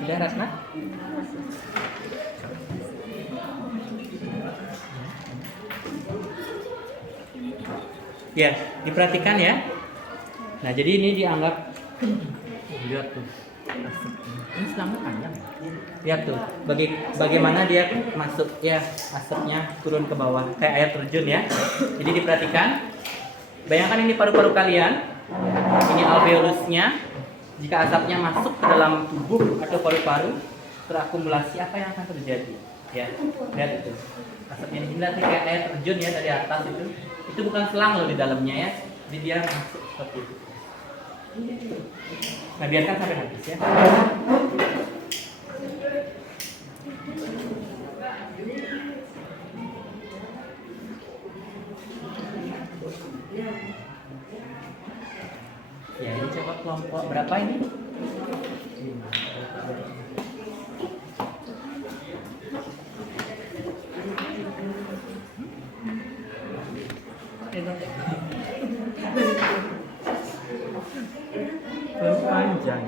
Udah Ratna? Ya, diperhatikan ya. Nah, jadi ini dianggap lihat tuh. Ini selangnya panjang. Lihat tuh, bagaimana dia masuk ya, asapnya turun ke bawah kayak air terjun ya. Jadi diperhatikan. Bayangkan ini paru-paru kalian. Ini alveolusnya. Jika asapnya masuk ke dalam tubuh atau paru-paru, terakumulasi, apa yang akan terjadi? Ya, lihat itu. Asapnya ini kayak air terjun ya dari atas itu. Itu bukan selang loh di dalamnya ya. Jadi dia masuk seperti itu. Nah, biarkan sampai habis ya. Ya, ini coba kelompok berapa ini? Panjang.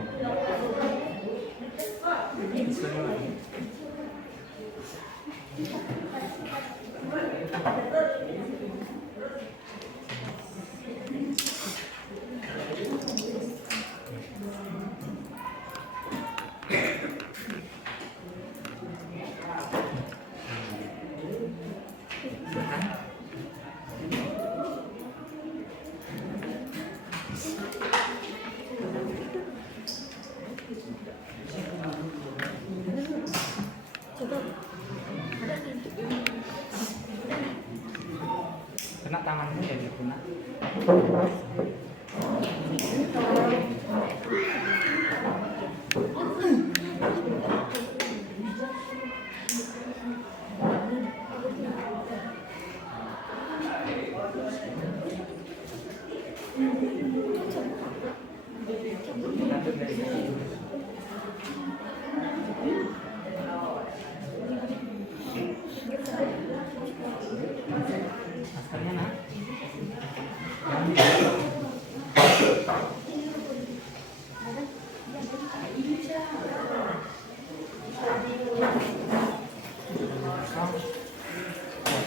Maskernya nak.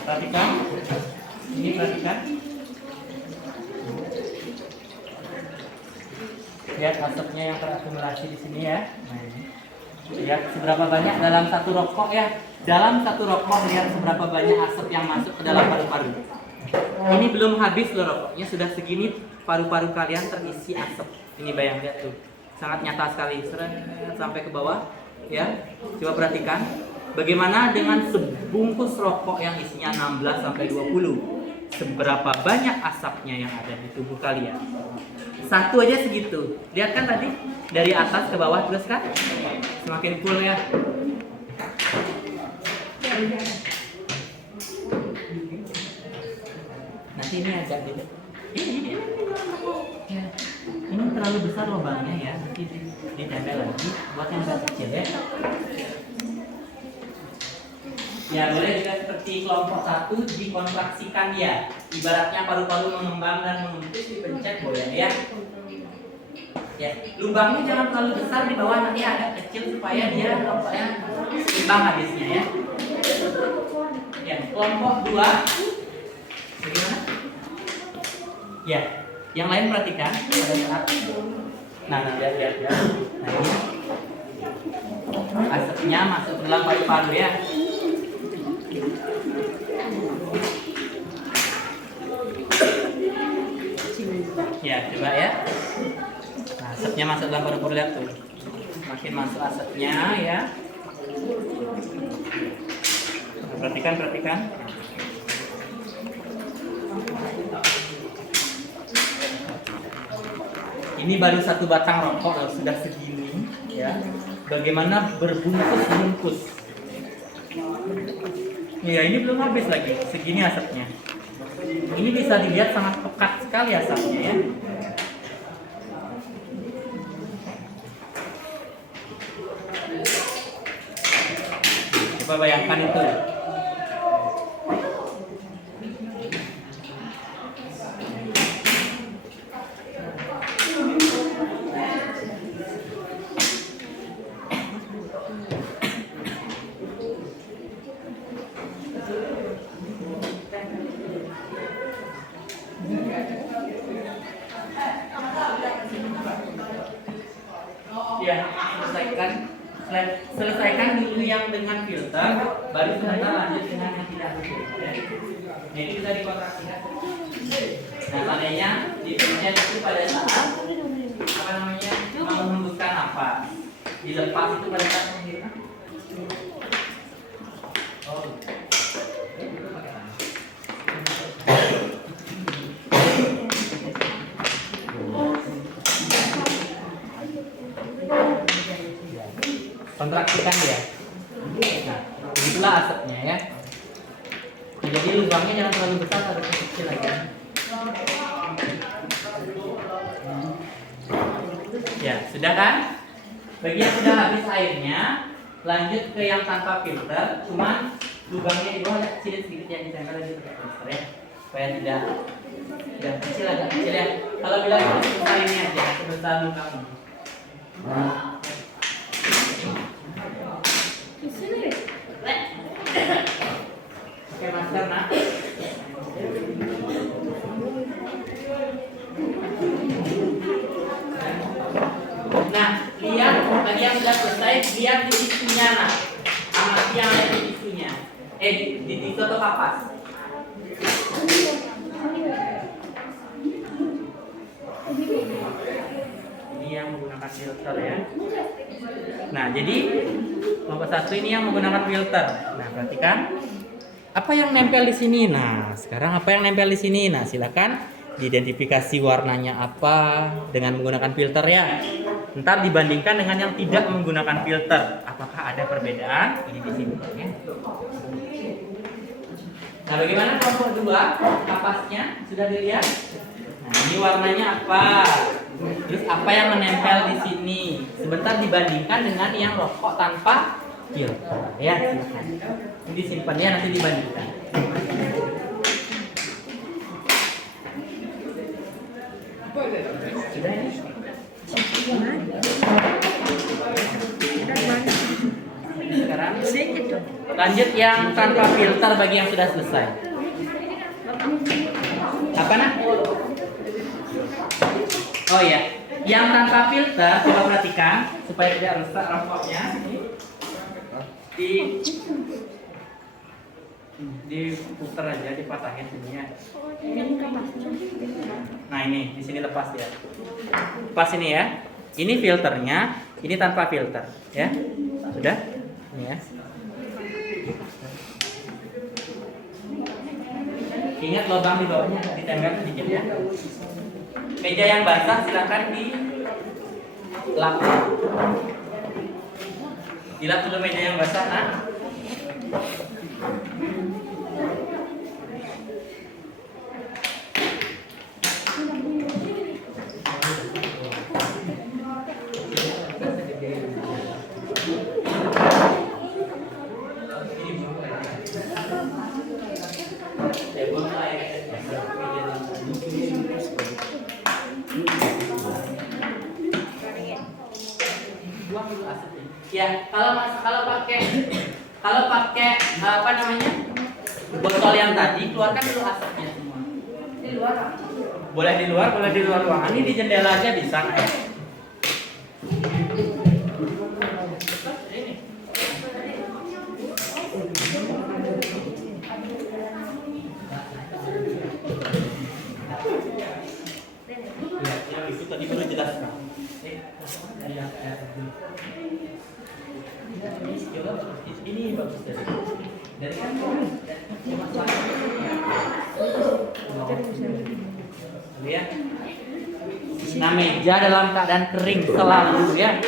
Perhatikan, ini perhatikan. Lihat asapnya yang terakumulasi di sini ya. Nah, ini. Lihat seberapa banyak dalam satu rokok ya. Dalam satu rokok lihat seberapa banyak asap yang masuk ke dalam paru-paru. Ini belum habis loh rokoknya, sudah segini paru-paru kalian terisi asap. Ini bayang lihat tuh, sangat nyata sekali. Seret sampai ke bawah ya. Coba perhatikan. Bagaimana dengan sebungkus rokok yang isinya 16 sampai 20? Seberapa banyak asapnya yang ada di tubuh kalian? Satu aja segitu. Lihat kan tadi dari atas ke bawah terus kan? Semakin full ya. Nanti ini agak beda. Ini ya. Ini terlalu besar lubangnya ya. Nanti ditempel lagi buat yang agak kecil ya. Ya boleh juga seperti kelompok 1 dikontraksikan ya. Ibaratnya paru-paru mengembang dan mengumpul dipencet boleh ya. Ya, lubangnya jangan terlalu besar di bawah, nanti agak kecil supaya dia kelompoknya seimbang habisnya ya. Ya, kelompok 2 bagaimana? Ya, yang lain perhatikan pada saat. Nah, lihat. Nah ini asapnya masuk ke dalam paru-paru ya. Ya, coba ya. Nah, asapnya masuk dalam paru-paru, lihat tuh. Makin masuk asapnya ya. Nah, perhatikan. Ini baru satu batang rokok loh, sudah segini ya. Bagaimana berbungkus-bungkus. Ya, ini belum habis lagi. Segini asapnya. Ini bisa dilihat sangat pekat sekali asapnya ya. Coba bayangkan itu. Ya, selesaikan dulu yang dengan filter, baru sebentar lanjut dengan yang tidak filter. Jadi bisa dikontraksikan. Nah, tandanya dipencet itu pada saat mau menghembuskan nafas. Dilepas itu pada saat menghiraukan. Oh. Kontraksikan ya. Nah, itulah asapnya ya. Nah, jadi lubangnya jangan terlalu besar, harus kecil aja. Ya, sudah kan? Bagi yang sudah habis airnya, lanjut ke yang tanpa filter. Cuman lubangnya di bawah agak kecil sedikit yang ditempel lagi pakai filter ya, supaya tidak kecil, agak kecil ya. Kalau bilang sebesar ini aja, sebesar mukamu. Pakai masker nak. Nah, lihat tadi yang sudah selesai, lihat di tisunya nak. Amati yang ada di tisunya. Di tisu atau kapas. Ini yang menggunakan filter ya. Nah, jadi kelompok 1 ini yang menggunakan filter. Nah, perhatikan apa yang nempel di sini. Nah, sekarang apa yang nempel di sini? Nah, silakan diidentifikasi warnanya apa dengan menggunakan filter ya. Ntar dibandingkan dengan yang tidak menggunakan filter, apakah ada perbedaan? Ini disimpan ya. Nah, bagaimana kelompok 2? Kapasnya sudah dilihat? Nah, ini warnanya apa? Terus apa yang menempel di sini? Sebentar dibandingkan dengan yang rokok tanpa filter ya, silakan. Ini disimpan ya, nanti dibandingkan. Sudah ya? Sekarang lanjut yang tanpa filter bagi yang sudah selesai. Apa nak? Oh iya, yang tanpa filter coba perhatikan supaya tidak rusak rokoknya. Diputar aja, dipatahin sininya. Nah ini di sini lepas ya. Lepas ini ya. Ini filternya, ini tanpa filter ya. Sudah? Ini ya. Ingat lubang di bawahnya ditempel sedikit ya. Meja yang basah silakan dilap. Dilap dulu meja yang basah, nah. Ya, kalau pakai apa namanya botol yang tadi, keluarkan dulu asapnya semua. Di luar? Boleh di luar ruangan. Ini di jendela aja bisa ya. Ya, itu tadi baru jelaskan. Ini bagus dari kan ya. Nah, meja dalam keadaan kering selalu ya.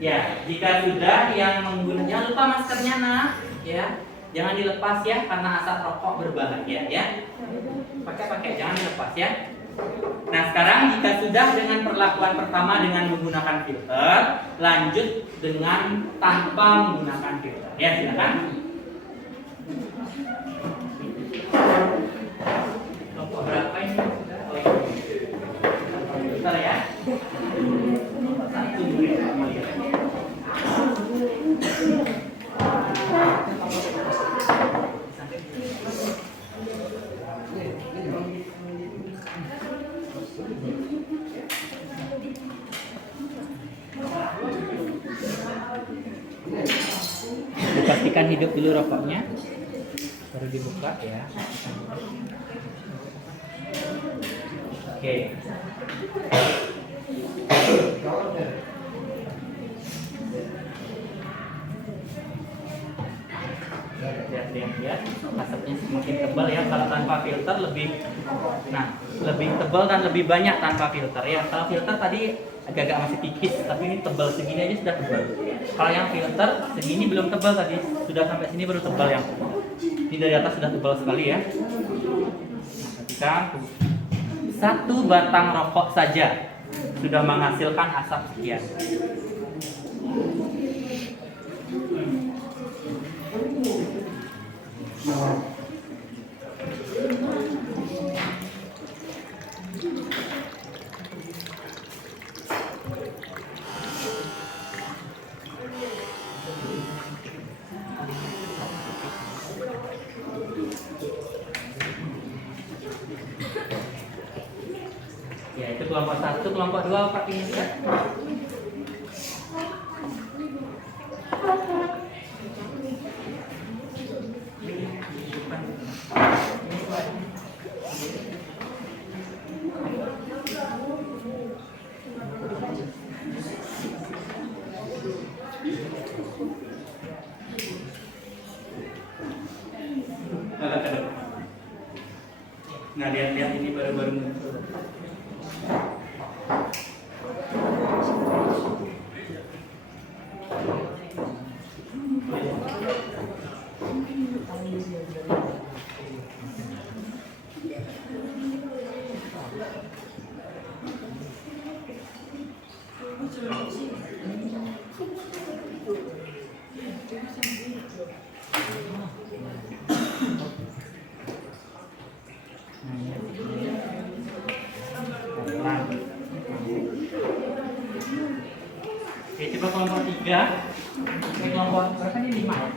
Ya, jika sudah yang menggunakan, jangan lupa maskernya nak ya. Jangan dilepas ya, karena asap rokok berbahaya ya. Pakai, jangan dilepas ya. Nah, sekarang jika sudah dengan perlakuan pertama dengan menggunakan filter, lanjut dengan tanpa menggunakan filter. Ya, silakan. Kelompok berapa ini? Oh, iya. Filter ya. Satu dulu ya, mau lihat. Dipastikan hidup dulu rokoknya, baru dibuka ya. Oke. Lihat, asapnya semakin tebal ya. Kalau tanpa filter lebih tebal dan lebih banyak tanpa filter ya. Kalau filter tadi agak-agak masih tipis, tapi ini tebal segini aja sudah tebal. Kalau yang filter segini belum tebal tadi, sudah sampai sini baru tebal yang. Ini dari atas sudah tebal sekali ya. Nah, ketika satu batang rokok saja sudah menghasilkan asap sekian. Ya, itu kelompok 1, kelompok 2 Pak ingin lihat. Nah, lihat-lihat ini baru-baru muncul. Oke, coba kelompok 3. Oke, kelompok berapa nih? 5 ya?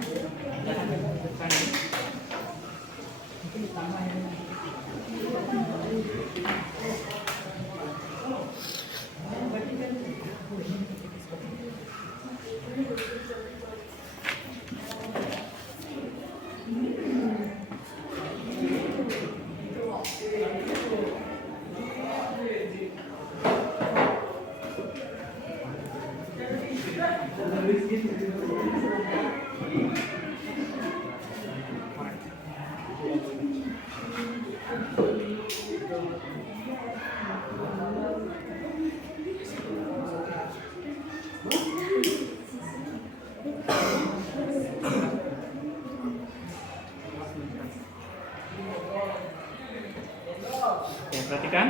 Oke, perhatikan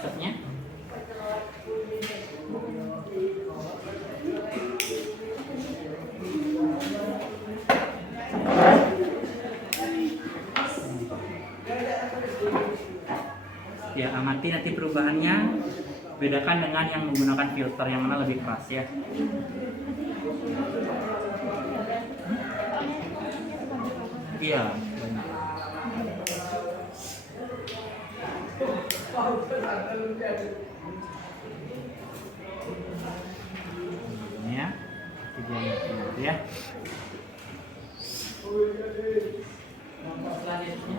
stepnya. Ya, amati nanti perubahannya. Bedakan dengan yang menggunakan filter yang mana lebih keras ya. Iya, benar. Ini ya, tujuan ya. Selanjutnya.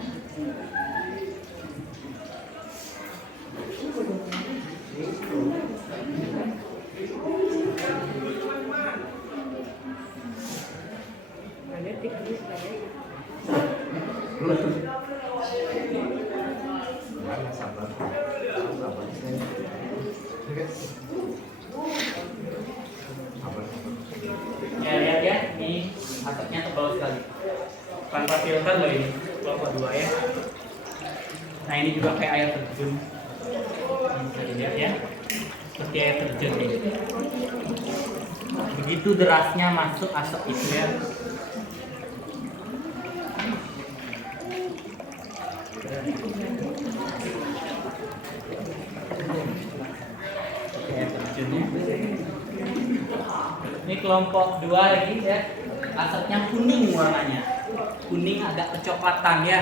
Ya, lihat ya, ini asapnya tebal sekali. Tanpa filter loh ini, kelompok 2 ya. Nah, ini juga kayak air terjun. Bisa dilihat ya, seperti air terjun ini. Begitu derasnya masuk asap itu ya. Seperti air terjunnya. Ini kelompok 2 lagi ya. Asapnya kuning warnanya. Kuning agak kecoklatan ya.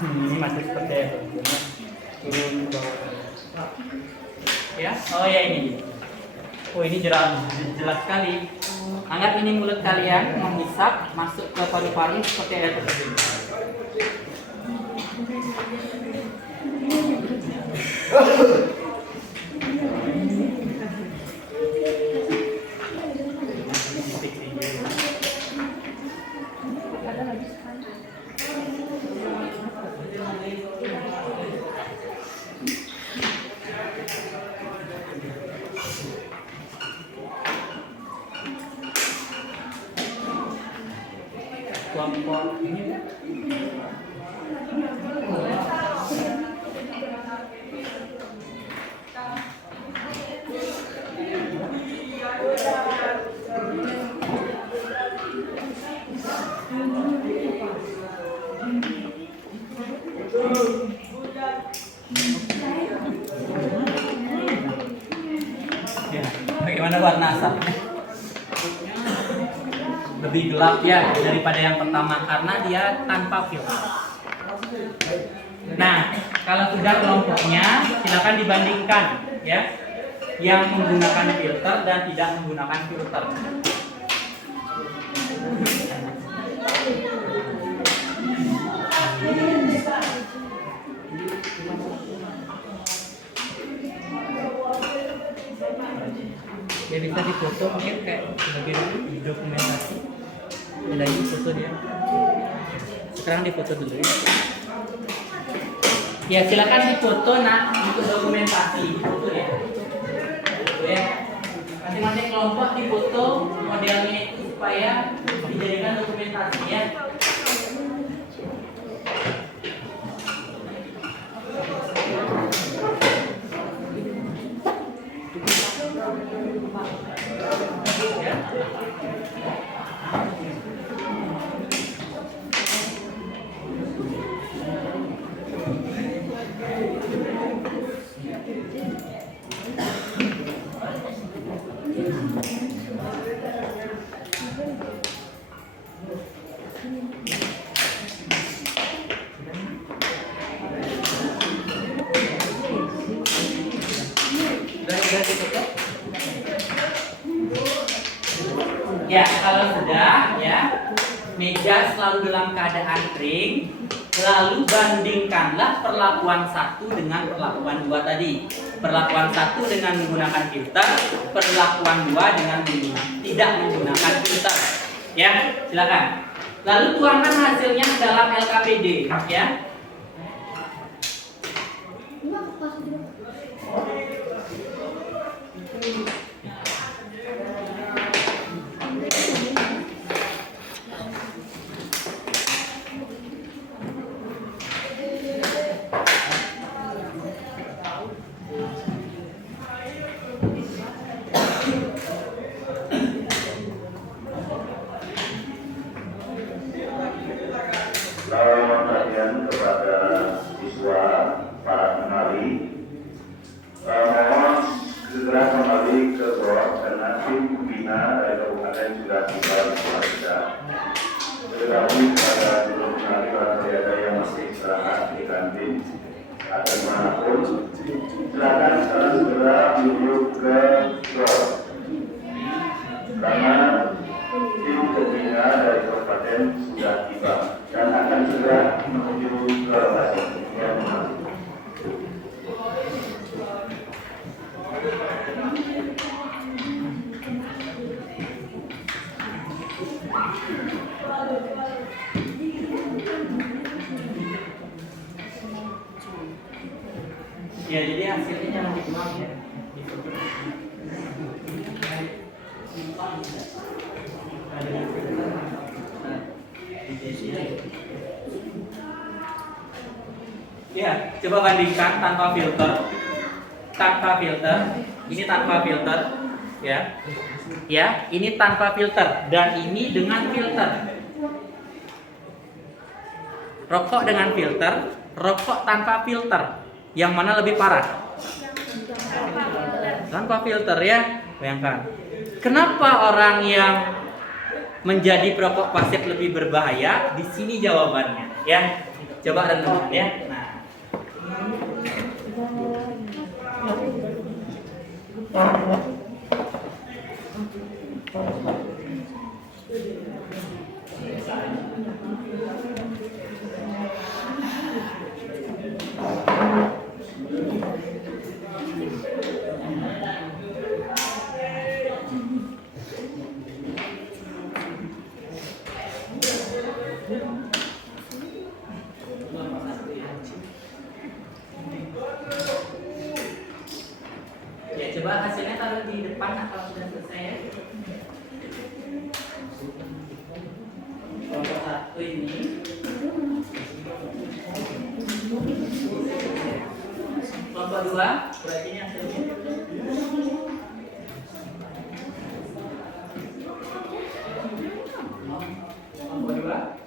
Ini masih seperti itu. Turun ke bawah. Ya, oh ya ini. Oh, ini jelas sekali. Anggap ini mulut kalian menghisap masuk ke paru-paru seperti air terjun. Kelompok ini gelap ya daripada yang pertama karena dia tanpa filter. Nah, kalau sudah kelompoknya silakan dibandingkan ya, yang menggunakan filter dan tidak menggunakan filter. Ya bisa difoto mungkin kayak sebagai dokumentasi. Ada ini foto dia. Sekarang difoto dulu ya. Ya silakan difoto nak untuk dokumentasi foto ya. Foto ya. Masing-masing kelompok difoto modelnya itu supaya dijadikan dokumentasi ya. Ya, kalau sudah ya, meja selalu dalam keadaan kering, lalu bandingkanlah perlakuan 1 dengan perlakuan 2 tadi. Perlakuan 1 dengan menggunakan filter, perlakuan 2 dengan tidak menggunakan filter. Ya, silakan. Lalu tuangkan hasilnya dalam LKPD ya. Perhatian kepada siswa, para penari, mohon segera kembali ke bawah karena tim pembina dari kabupaten sudah tiba di Surakarta. Tetapi pada seluruh penari ada yang masih istirahat di kantin atau dimanapun, silakan sekarang segera menuju ke bawah karena tim pembina dari kabupaten sudah tiba dan akan segera menuju ke lokasi. Ya, jadi hasilnya jangan dibuang ya. Ya, coba bandingkan tanpa filter. Tanpa filter, ini tanpa filter, ya. Ya, ini tanpa filter dan ini dengan filter. Rokok dengan filter, rokok tanpa filter. Yang mana lebih parah? Tanpa filter ya, bayangkan. Kenapa orang yang menjadi perokok pasif lebih berbahaya? Di sini jawabannya, ya. Coba renungkan ya. Nah. Ya, coba hasilnya taruh di depan kalau sudah selesai ya. Kelompok 1 ini kelompok 2 berarti ini hasilnya. Kelompok 2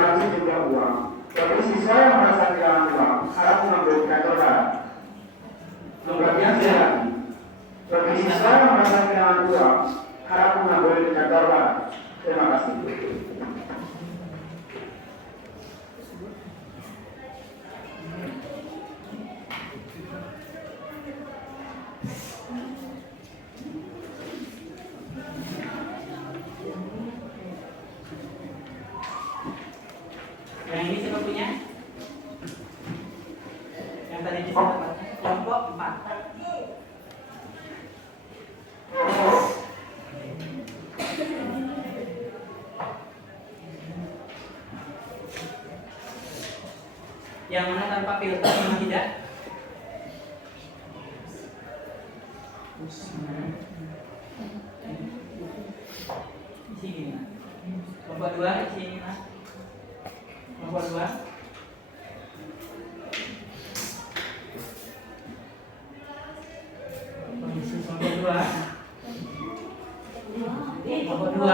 estimasi jumlah uang. Bagi siswa yang merasa kehilangan uang, harap mengambil indikator barat. Pembagian sekali lagi. Bagi siswa yang merasa kehilangan uang, harap mengambil indikator barat. Terima kasih. Yang ini siapa punya? Yang tadi di sana kelompok 4. Yang mana tanpa filter, yang tidak? Isi ini. Kelompok 2 isi ini. Kelompok 2. Kelompok 2. Kelompok 2.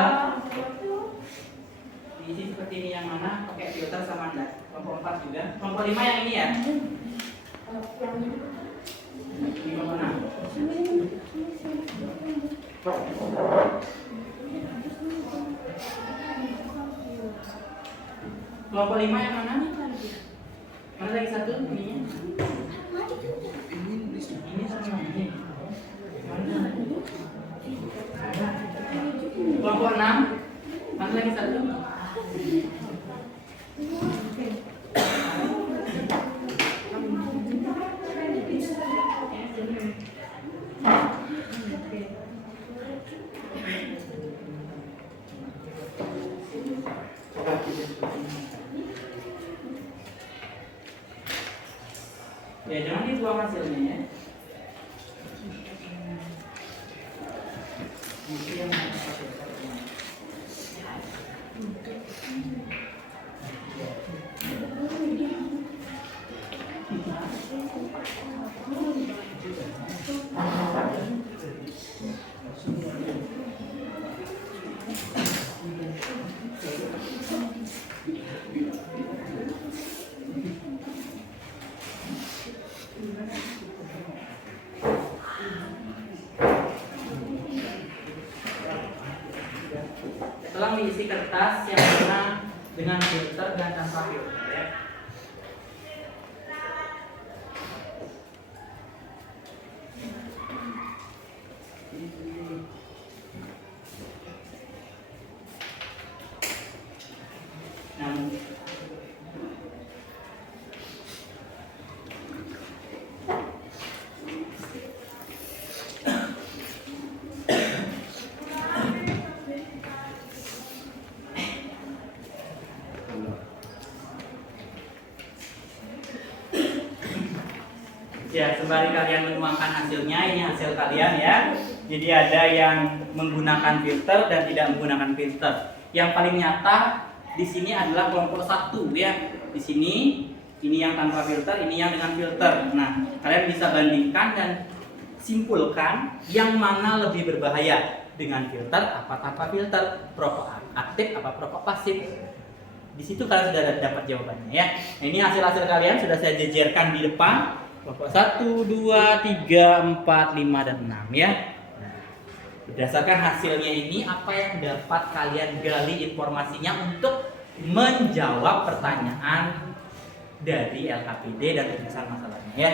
Diisi seperti ini, yang mana pakai filter sama enggak? Kelompok 4 juga. Kelompok 5 yang ini ya. Ini kelompok 6. Kelompok 5 yang mana? Mana lagi satu ininya? Ini sama ini. Mana? Kelompok 6. Mana lagi satu? Ya, jangan dibuang hasilnya ya. Mesti yang setelah mengisi kertas yang mana dengan filter dan tanpa filter ya. Ya, sembari kalian menuangkan hasilnya, ini hasil kalian ya. Jadi ada yang menggunakan filter dan tidak menggunakan filter. Yang paling nyata di sini adalah kelompok 1 ya. Di sini ini yang tanpa filter, ini yang dengan filter. Nah, kalian bisa bandingkan dan simpulkan yang mana lebih berbahaya, dengan filter apa tanpa filter, perokok aktif apa perokok pasif. Di situ kalian sudah dapat jawabannya ya. Nah, ini hasil-hasil kalian sudah saya jejerkan di depan. Kelompok 1, 2, 3, 4, 5, dan 6 ya. Nah, berdasarkan hasilnya ini apa yang dapat kalian gali informasinya untuk menjawab pertanyaan dari LKPD dan tulisan masalahnya ya.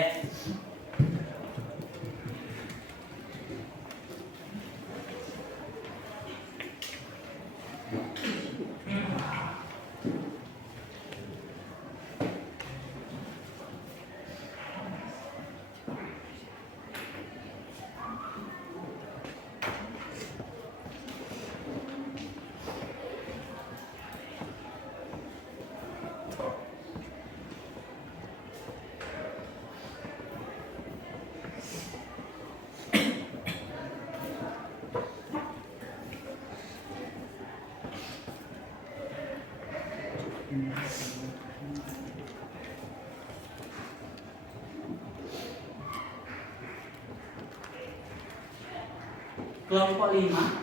Kelompok 5 mana?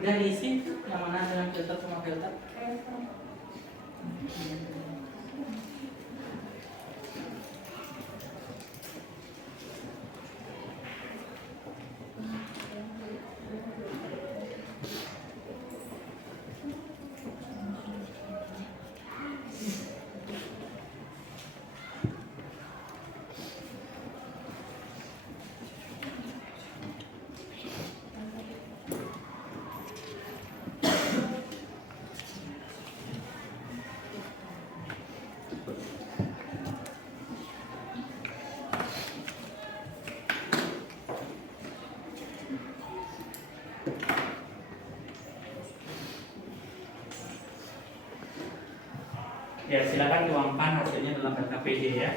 Udah diisi yang mana dengan filter sama filter? Ya, silakan tuangkan hasilnya dalam KPD ya.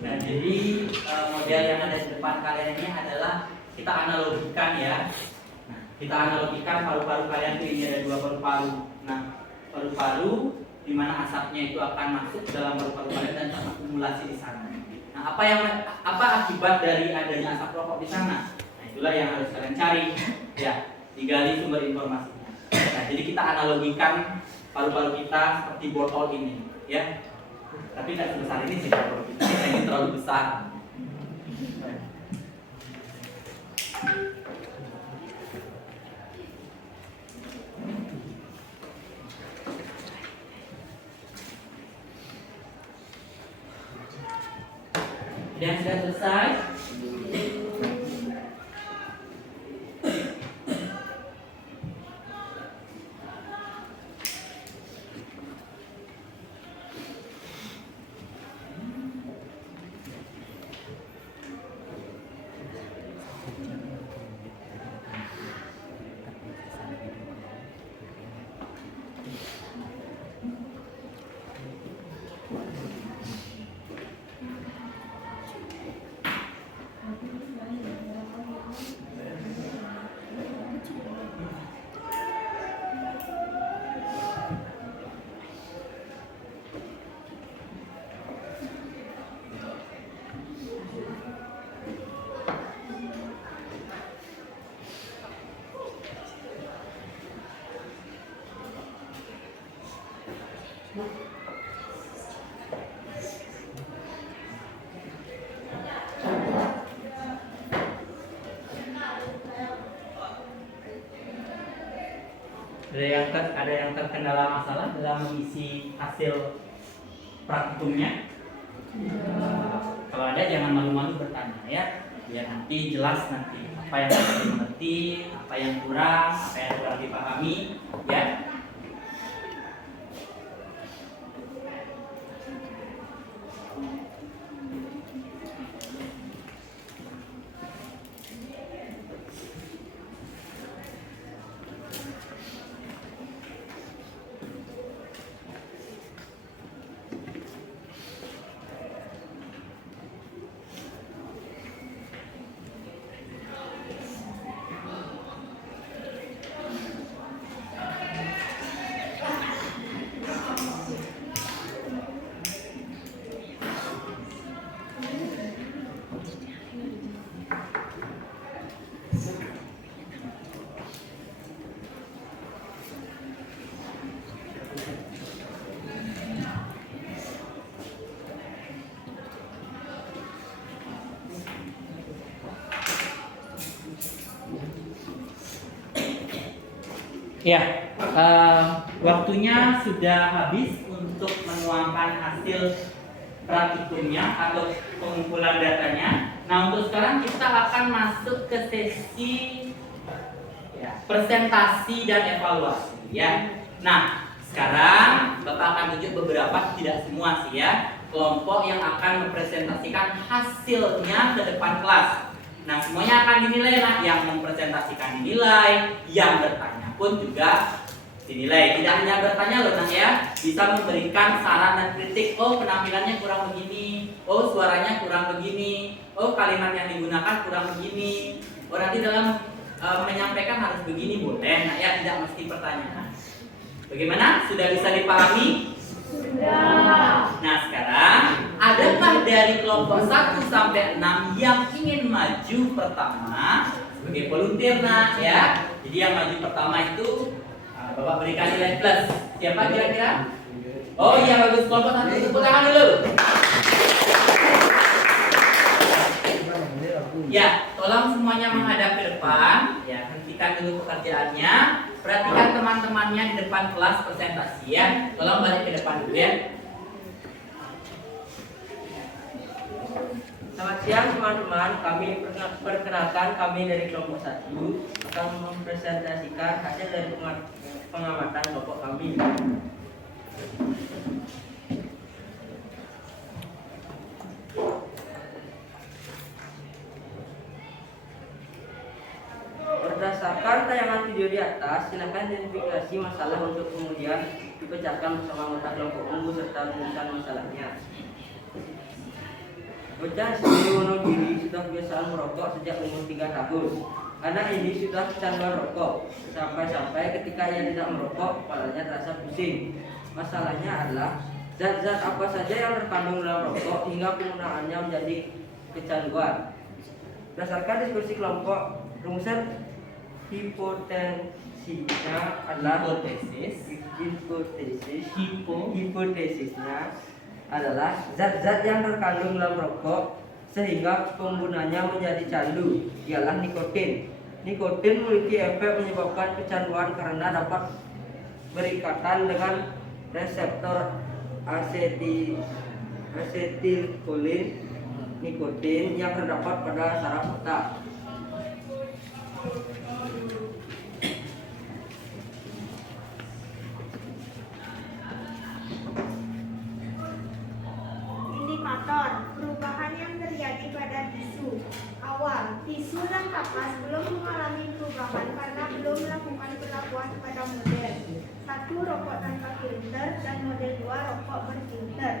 Nah, jadi model yang ada di depan kalian ini adalah kita analogikan ya. Nah, kita analogikan paru-paru kalian tuh ini ada dua paru-paru. Nah, paru-paru di mana asapnya itu akan masuk ke dalam paru-paru kalian dan terakumulasi di sana. Nah, apa akibat dari adanya asap rokok di sana? Nah, itulah yang harus kalian cari ya, digali sumber informasinya. Nah, jadi kita analogikan paru-paru kita seperti botol ini ya. Tapi nggak sebesar ini sih paru-paru kita. Ini terlalu besar. Dan sudah selesai. Ada yang terkendala masalah dalam mengisi hasil praktikumnya? Kalau ada jangan malu-malu bertanya ya, biar nanti jelas nanti apa yang harus dimengerti, apa yang kurang dipahami ya. Ya, waktunya sudah habis untuk menuangkan hasil praktikumnya atau pengumpulan datanya. Nah, untuk sekarang kita akan masuk ke sesi presentasi dan evaluasi ya. Nah, sekarang Bapak akan tunjuk beberapa, tidak semua sih ya, kelompok yang akan mempresentasikan hasilnya ke depan kelas. Nah, semuanya akan dinilai. Nah, yang mempresentasikan dinilai, yang bertanya pun juga dinilai. Tidak hanya bertanya loh Nak ya, bisa memberikan saran dan kritik. Oh, penampilannya kurang begini. Oh, suaranya kurang begini. Oh, kalimat yang digunakan kurang begini. Oh, nanti dalam menyampaikan harus begini, boleh. Nah ya, tidak mesti pertanyaan. Bagaimana? Sudah bisa dipahami? Sudah. Nah, sekarang adakah dari kelompok 1 sampai 6 yang ingin maju pertama sebagai volunteer Nak ya? Jadi yang maju pertama itu Bapak berikan nilai plus. Siapa kira-kira? Oh iya, bagus. Kelompok 1 tepuk tangan dulu. Ya, tolong semuanya menghadap ke depan. Ya, hentikan dulu pekerjaannya. Perhatikan teman-temannya di depan kelas presentasi ya. Tolong balik ke depan dulu ya. Selamat siang teman-teman. Kami perkenalkan, kami dari kelompok 1 akan mempresentasikan hasil dari pengamatan kelompok kami. Berdasarkan tayangan video di atas, silakan identifikasi masalah untuk kemudian dipecahkan bersama anggota kelompokmu serta rumuskan masalahnya. Bocah SD Wonogiri sudah kebiasaan merokok sejak umur 3 tahun. Anak ini sudah kecanduan rokok, sampai-sampai ketika ia tidak merokok, kepalanya terasa pusing. Masalahnya adalah zat-zat apa saja yang terkandung dalam rokok hingga penggunaannya menjadi kecanduan. Berdasarkan diskusi kelompok, rumusan hipotesisnya adalah hipotesisnya adalah zat-zat yang terkandung dalam rokok sehingga penggunanya menjadi candu ialah nikotin. Nikotin memiliki efek menyebabkan kecanduan karena dapat berikatan dengan reseptor asetilkolin nikotin yang terdapat pada saraf otak. Indikator perubahan yang terjadi pada tisu. Awal, tisu dan kapas belum mengalami perubahan karena belum melakukan perlakuan pada model 1 rokok tanpa filter dan model 2 rokok berfilter.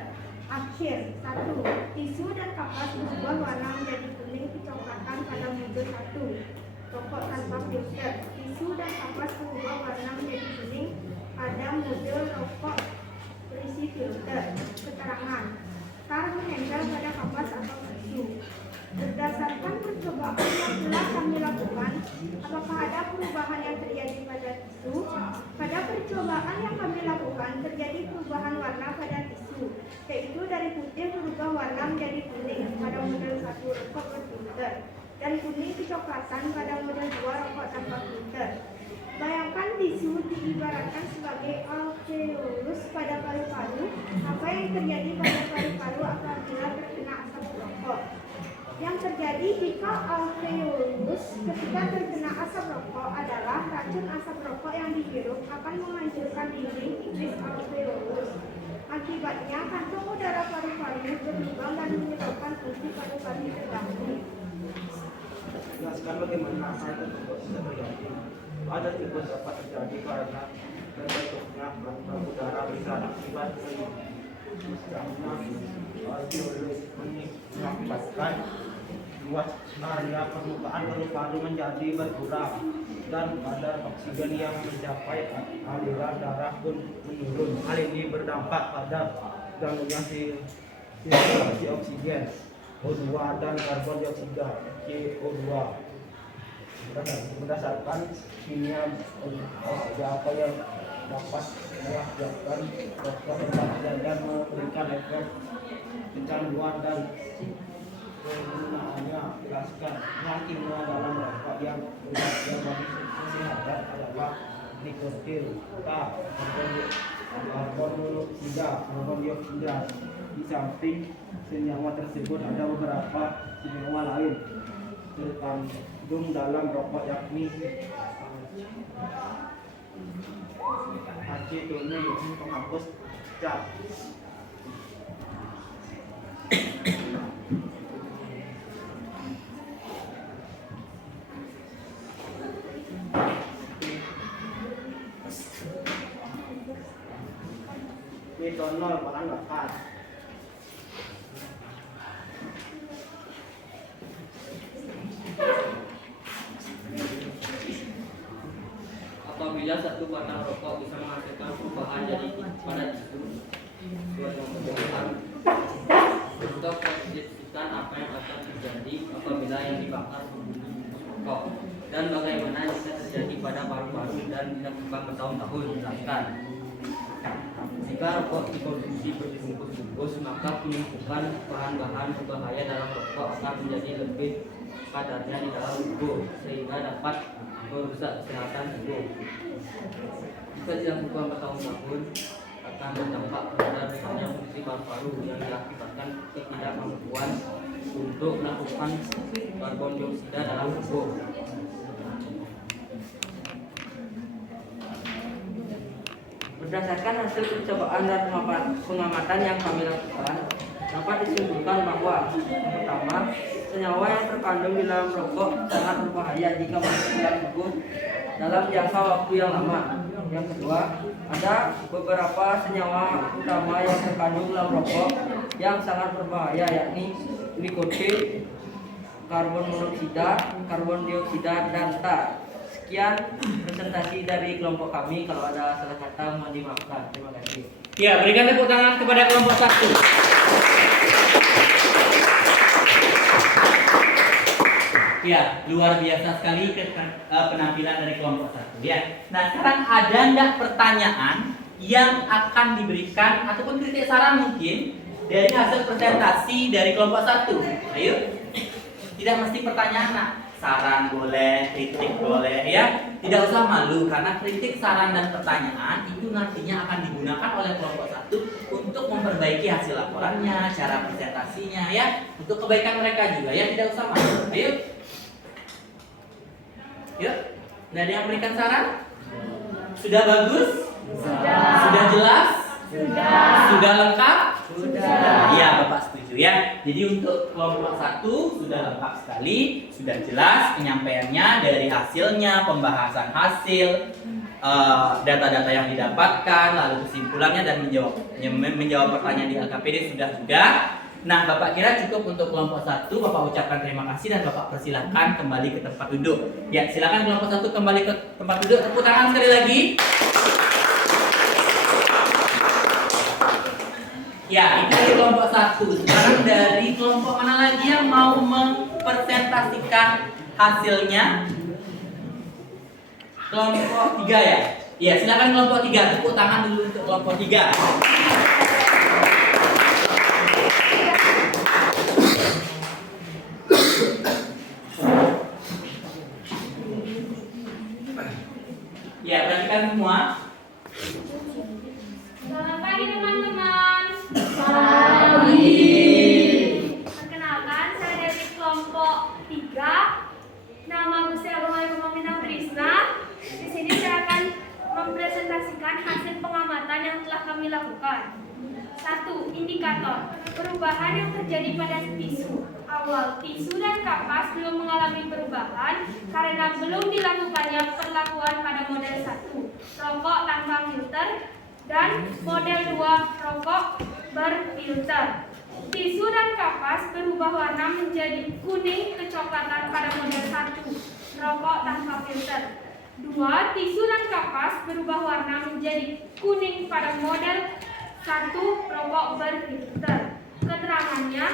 Akhir, 1. Tisu dan kapas berubah warna menjadi kuning kecoklatan pada model 1 rokok tanpa filter. Tisu dan kapas berubah warna menjadi kuning pada model rokok berisi filter. Keterangan, tar menempel pada kapas atau tisu. Berdasarkan percobaan yang telah kami lakukan, apakah ada perubahan yang terjadi pada tisu? Pada percobaan yang kami lakukan, terjadi perubahan warna pada tisu, yaitu dari putih berubah warna menjadi kuning pada model 1 rokok berfilter dan kuning kecoklatan pada model 2 rokok tanpa filter. Bayangkan tisu diibaratkan sebagai alveolus pada paru-paru. Apa yang terjadi pada paru-paru apabila terkena asap rokok? Yang terjadi jika alveolus ketika terkena asap rokok adalah racun asap rokok yang dihirup akan menghancurkan dinding tipis alveolus. Akibatnya kantong udara paru-paru berlubang dan menyebabkan fungsi paru-paru terganggu. Jelaskan bagaimana hal tersebut bisa terjadi. Ada juga dapat terjadi karena terbentuknya kantong udara besar akibat meningkatnya alveolus mengakibatkan luas area permukaan paru-paru menjadi berkurang dan kadar oksigen yang mencapai aliran darah pun menurun. Hal ini berdampak pada gangguan sirkulasi oksigen O2 dan karbon dioksida CO2. Berdasarkan kimia apa yang dapat mengakibatkan dokter dan memberikan efek kecanduan dan penggunaannya. Jelaskan yang kimia dalam rokok yang berbahaya bagi kesehatan adalah nikotin, karbon monoksida, karbon dioksida. Di samping senyawa tersebut ada beberapa senyawa lain terkandung dalam rokok yakni acetone, penghapus cat. Metanol, bahan bakar. Apabila satu batang rokok bisa menghasilkan perubahan jadi pada tisu buat memperbolehkan untuk mendeskripsikan apa yang akan terjadi apabila yang dibakar rokok dan bagaimana jika terjadi pada paru-paru dan dilakukan bertahun-tahun. Jelaskan. Jika rokok dikonsumsi berbungkus-bungkus, maka penumpukan bahan-bahan berbahaya dalam rokok akan menjadi lebih kadarnya di dalam tubuh sehingga dapat merusak kesehatan tubuh. Jika dilakukan bertahun-tahun akan berdampak pada rusaknya fungsi paru-paru yang diakibatkan ketidakmampuan untuk melakukan karbon dioksida dalam tubuh. Berdasarkan hasil percobaan dan pengamatan yang kami lakukan, dapat disimpulkan bahwa yang pertama, senyawa yang terkandung di dalam rokok sangat berbahaya jika masuk ke dalam tubuh dalam jangka waktu yang lama. Yang kedua, ada beberapa senyawa utama yang terkandung dalam rokok yang sangat berbahaya yakni nikotin, karbon monoksida, karbon dioksida, dan tar. Sekian presentasi dari kelompok kami. Kalau ada salah kata mohon dimaafkan. Terima kasih. Ya, berikan tepuk tangan kepada kelompok 1. Ya, luar biasa sekali penampilan dari kelompok 1 ya. Nah, sekarang ada enggak pertanyaan yang akan diberikan ataupun kritik saran mungkin dari hasil presentasi dari kelompok 1? Ayo. Tidak mesti pertanyaan, nak. Saran boleh, kritik boleh ya. Tidak usah malu karena kritik, saran dan pertanyaan itu nantinya akan digunakan oleh kelompok 1 untuk memperbaiki hasil laporannya, cara presentasinya ya, untuk kebaikan mereka juga ya. Tidak usah malu. Ayo. Yuk. Tidak ada yang memberikan saran? Sudah bagus? Sudah jelas? Sudah lengkap? Iya, Bapak setuju ya. Jadi untuk kelompok 1 sudah lengkap sekali, sudah jelas penyampaiannya dari hasilnya, pembahasan hasil, data-data yang didapatkan, lalu kesimpulannya dan menjawab pertanyaan di LKPD sudah juga. Nah, Bapak kira cukup untuk kelompok 1. Bapak ucapkan terima kasih dan Bapak persilahkan kembali ke tempat duduk. Ya, silakan kelompok 1 kembali ke tempat duduk. Tepuk tangan sekali lagi. Ya, itu dari kelompok 1. Sekarang dari kelompok mana lagi yang mau mempresentasikan hasilnya? Kelompok 3 ya? Iya, silakan kelompok 3. Tepuk tangan dulu untuk kelompok 3. Ya, perhatikan semua. Selamat pagi teman-teman. Perkenalkan, saya dari kelompok 3. Nama saya Romaina Trisna. Di sini saya akan mempresentasikan hasil pengamatan yang telah kami lakukan. 1. Indikator perubahan yang terjadi pada tisu. Awal, tisu dan kapas belum mengalami perubahan karena belum dilakukannya perlakuan pada model 1, rokok tanpa filter, dan model 2, rokok berfilter. Tisu dan kapas berubah warna menjadi kuning kecoklatan pada model 1, rokok tanpa filter. 2. Tisu dan kapas berubah warna menjadi kuning pada model 1, rokok berfilter. Keterangannya,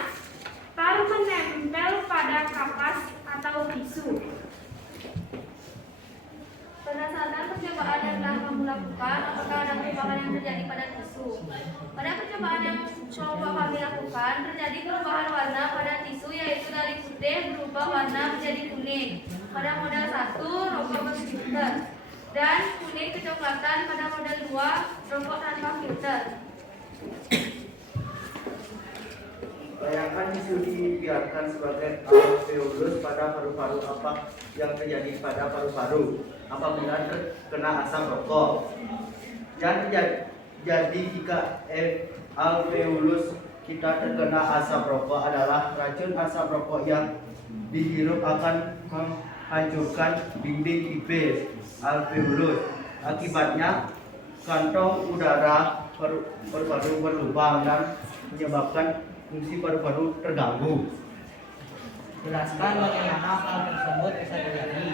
tar menempel pada kapas atau tisu. Berdasarkan percobaan yang telah kamu lakukan, apakah ada perubahan yang terjadi pada tisu? Pada percobaan yang kelompok kami lakukan, terjadi perubahan warna pada tisu, yaitu dari putih berubah warna menjadi kuning pada model 1, rokok berfilter. dan kuning kecoklatan pada model 2 rokok tanpa filter. Bayangkan tisu dibiarkan sebagai alveolus pada paru-paru. Apa yang terjadi pada paru-paru apabila terkena asap rokok? Yang terjadi jika alveolus kita terkena asap rokok adalah racun asap rokok yang dihirup akan menghancurkan dinding tipis alveolus. Akibatnya kantong udara paru-paru berlubang dan menyebabkan fungsi paru-paru terganggu. Jelaskan bagaimana hal tersebut bisa terjadi.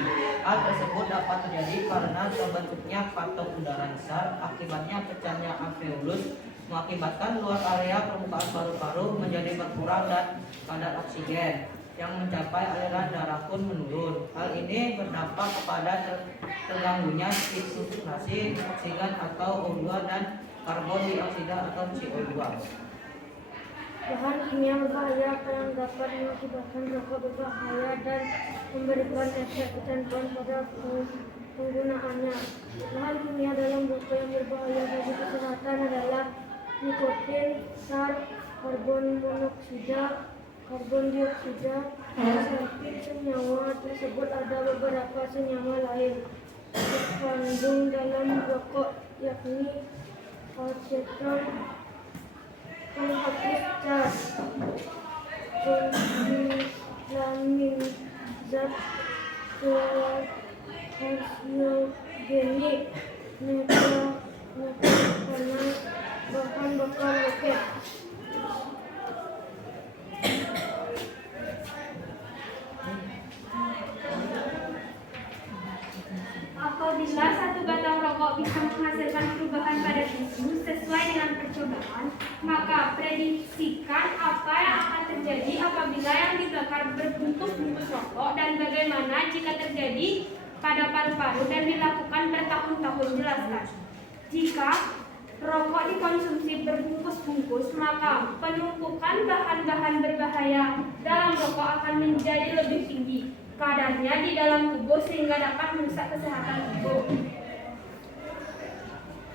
Hal tersebut dapat terjadi karena terbentuknya kantong udara besar. Akibatnya pecahnya alveolus mengakibatkan luas area permukaan paru-paru menjadi berkurang dan kadar oksigen yang mencapai aliran darah pun menurun. Hal ini berdampak kepada terganggunya sirkulasi oksigen atau O2 dan karbon dioksida atau CO2. Bahan kimia berbahaya yang dapat mengakibatkan rokok berbahaya dan memberikan efek kecanduan pada penggunaannya. Bahan kimia dalam rokok yang berbahaya bagi kesehatan adalah nikotin, tar, karbon monoksida, karbon dioksida, samping senyawa tersebut ada beberapa senyawa lain terkandung dalam rokok yakni aseton, penghapus cat, penghilangin zat karsiogenik, karena bahan bakar roket. Apabila satu batang rokok bisa menghasilkan perubahan pada tisu sesuai dengan percobaan, maka prediksikan apa yang akan terjadi apabila yang dibakar berbungkus-bungkus rokok dan bagaimana jika terjadi pada paru-paru dan dilakukan bertahun-tahun. Jelaskan. Jika rokok dikonsumsi berbungkus-bungkus, maka penumpukan bahan-bahan berbahaya dalam rokok akan menjadi lebih tinggi kadarnya di dalam tubuh sehingga dapat merusak kesehatan tubuh.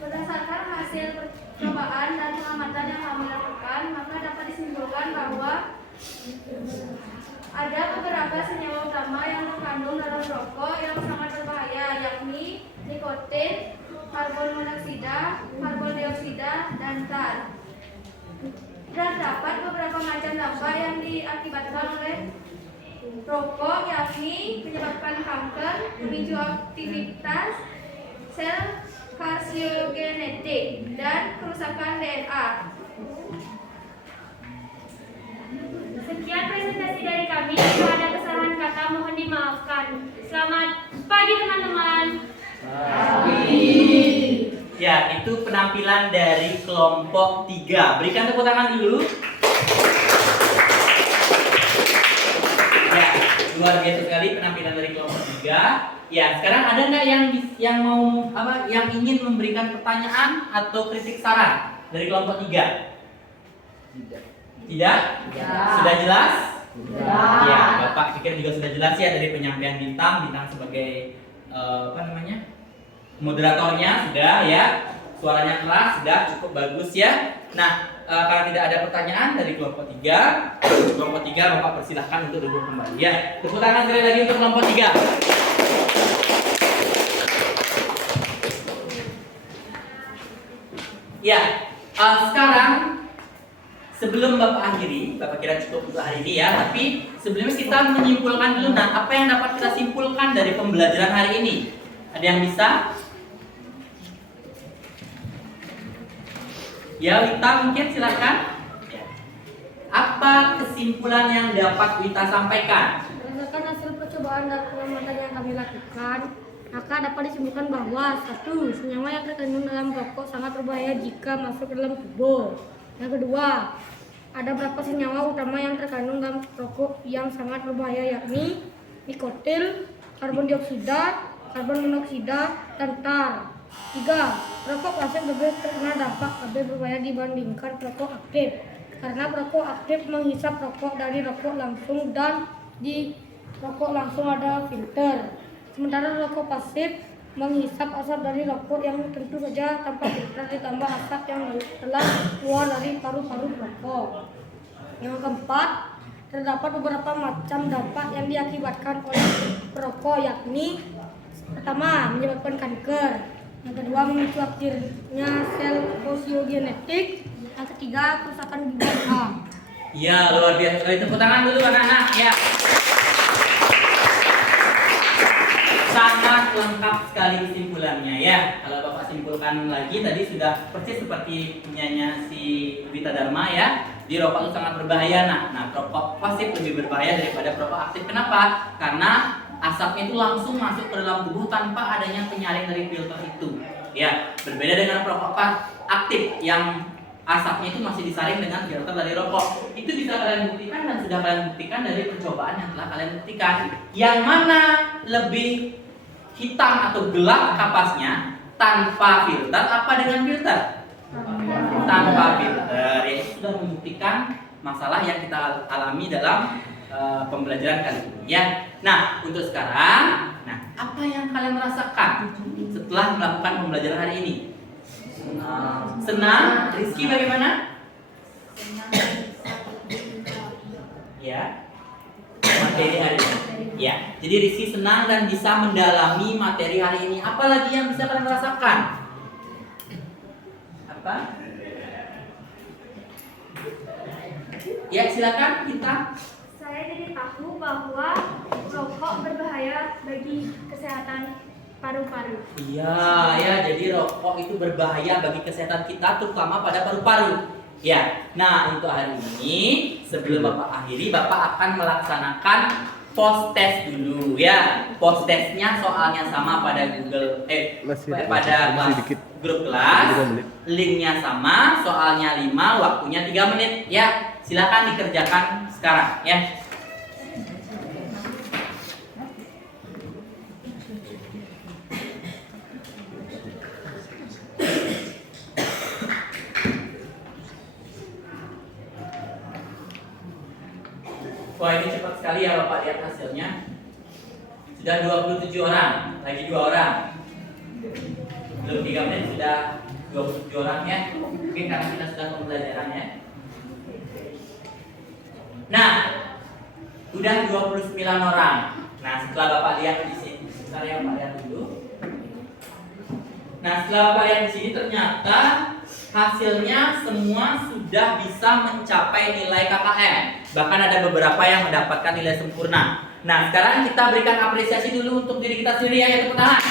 Berdasarkan hasil percobaan dan pengamatan yang kami lakukan, maka dapat disimpulkan bahwa ada beberapa senyawa utama yang terkandung dalam rokok yang sangat berbahaya, yakni nikotin, karbon monoksida, karbon dioksida, dan tar. Terdapat beberapa macam dampak yang diakibatkan oleh rokok, yakni menyebabkan kanker, memicu aktivitas sel karsiogenetik, dan kerusakan DNA. Sekian presentasi dari kami. Jika ada kesalahan kata mohon dimaafkan. Selamat pagi teman-teman. Ya, itu penampilan dari kelompok 3. Berikan tepuk tangan dulu. Ya, luar biasa sekali penampilan dari kelompok 3. Ya, sekarang ada nggak yang mau yang ingin memberikan pertanyaan atau kritik saran dari kelompok 3? Tidak? Sudah jelas? Ya, Bapak pikir juga sudah jelas ya dari penyampaian Bintang sebagai moderatornya sudah ya, suaranya keras, sudah cukup bagus ya. Nah, karena tidak ada pertanyaan dari kelompok 3, Bapak persilahkan untuk duduk kembali ya. Tepuk tangan sekali lagi untuk kelompok 3. Ya, sekarang sebelum Bapak akhiri, Bapak kira cukup untuk hari ini ya, tapi sebelumnya kita menyimpulkan dulu. Nah, apa yang dapat kita simpulkan dari pembelajaran hari ini? Ada yang bisa? Ya, Wita mungkin silakan. Apa kesimpulan yang dapat Wita sampaikan? Berdasarkan hasil percobaan dan pengamatan yang kami lakukan, maka dapat disimpulkan bahwa 1. Senyawa yang terkandung dalam rokok sangat berbahaya jika masuk ke dalam tubuh. Yang kedua, ada beberapa senyawa utama yang terkandung dalam rokok yang sangat berbahaya, yakni nikotin, karbon dioksida, karbon monoksida, dan tar. 3. Rokok pasif lebih terkena dampak lebih berbahaya dibandingkan rokok aktif, karena rokok aktif menghisap rokok dari rokok langsung dan di rokok langsung ada filter. Sementara rokok pasif menghisap asap dari rokok yang tentu saja tanpa filter ditambah asap yang telah keluar dari paru-paru rokok. Yang keempat, terdapat beberapa macam dampak yang diakibatkan oleh perokok, yakni pertama, menyebabkan kanker, yang kedua, memicu aktifnya sel fosiogenetik, yang ketiga, kerusakan ginjal. Ya, luar biasa sekali. Tepuk tangan dulu anak-anak ya. Sangat lengkap sekali kesimpulannya ya. Kalau Bapak simpulkan lagi, tadi sudah persis seperti punyanya si Wita Dharma ya. Di rokok itu sangat berbahaya. Nah, rokok pasif lebih berbahaya daripada rokok aktif. Kenapa? Karena asapnya itu langsung masuk ke dalam tubuh tanpa adanya penyaring dari filter itu. Ya, berbeda dengan rokok aktif yang asapnya itu masih disaring dengan filter dari rokok. Itu bisa kalian buktikan dan sudah kalian buktikan dari percobaan yang telah kalian buktikan. Yang mana lebih hitam atau gelap kapasnya, tanpa filter apa dengan filter? Tanpa filter. Ya, itu sudah membuktikan masalah yang kita alami dalam pembelajaran kali ini ya. Nah, untuk sekarang, apa yang kalian rasakan setelah melakukan pembelajaran hari ini? Senang? Rizky bagaimana? Ya. Materi hari ini. Ya. Jadi Rizky senang dan bisa mendalami materi hari ini. Apa lagi yang bisa kalian rasakan? Apa? Ya, silakan kita. Saya jadi tahu bahwa rokok berbahaya bagi kesehatan paru-paru. Iya, ya, jadi rokok itu berbahaya bagi kesehatan kita, terutama pada paru-paru. Ya, nah untuk hari ini sebelum Bapak akhiri, Bapak akan melaksanakan post test dulu ya. Post testnya soalnya sama pada pada grup kelas, linknya sama, soalnya 5, waktunya 3 menit ya. Silakan dikerjakan sekarang ya. Wah, ini cepat sekali ya Bapak, lihat hasilnya. Sudah 27 orang, lagi 2 orang. Belum 3 menit sudah 27 orang ya. Mungkin karena kita sudah pembelajaran ya. Nah, udah 29 orang. Nah, setelah Bapak lihat di sini, sebentar ya Bapak lihat dulu. Nah, setelah Bapak lihat di sini ternyata hasilnya semua sudah bisa mencapai nilai KKM. Bahkan ada beberapa yang mendapatkan nilai sempurna. Nah, sekarang kita berikan apresiasi dulu untuk diri kita sendiri ya, tepuk tangan.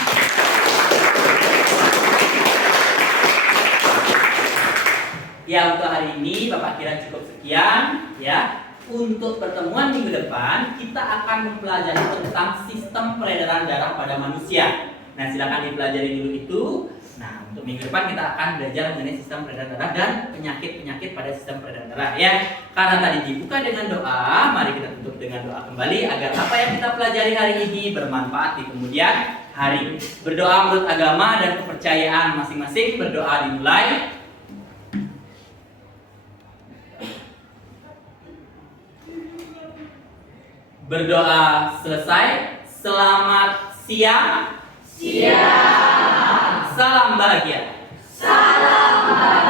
Ya, untuk hari ini Bapak kira cukup sekian ya. Untuk pertemuan minggu depan kita akan mempelajari tentang sistem peredaran darah pada manusia. Nah, silakan dipelajari dulu itu. Nah, untuk minggu depan kita akan belajar mengenai sistem peredaran darah dan penyakit-penyakit pada sistem peredaran darah ya. Karena tadi dibuka dengan doa, mari kita tutup dengan doa kembali agar apa yang kita pelajari hari ini bermanfaat di kemudian hari. Berdoa menurut agama dan kepercayaan masing-masing. Berdoa dimulai. Berdoa selesai. Selamat siang. Siang. Salam bahagia. Salam bahagia.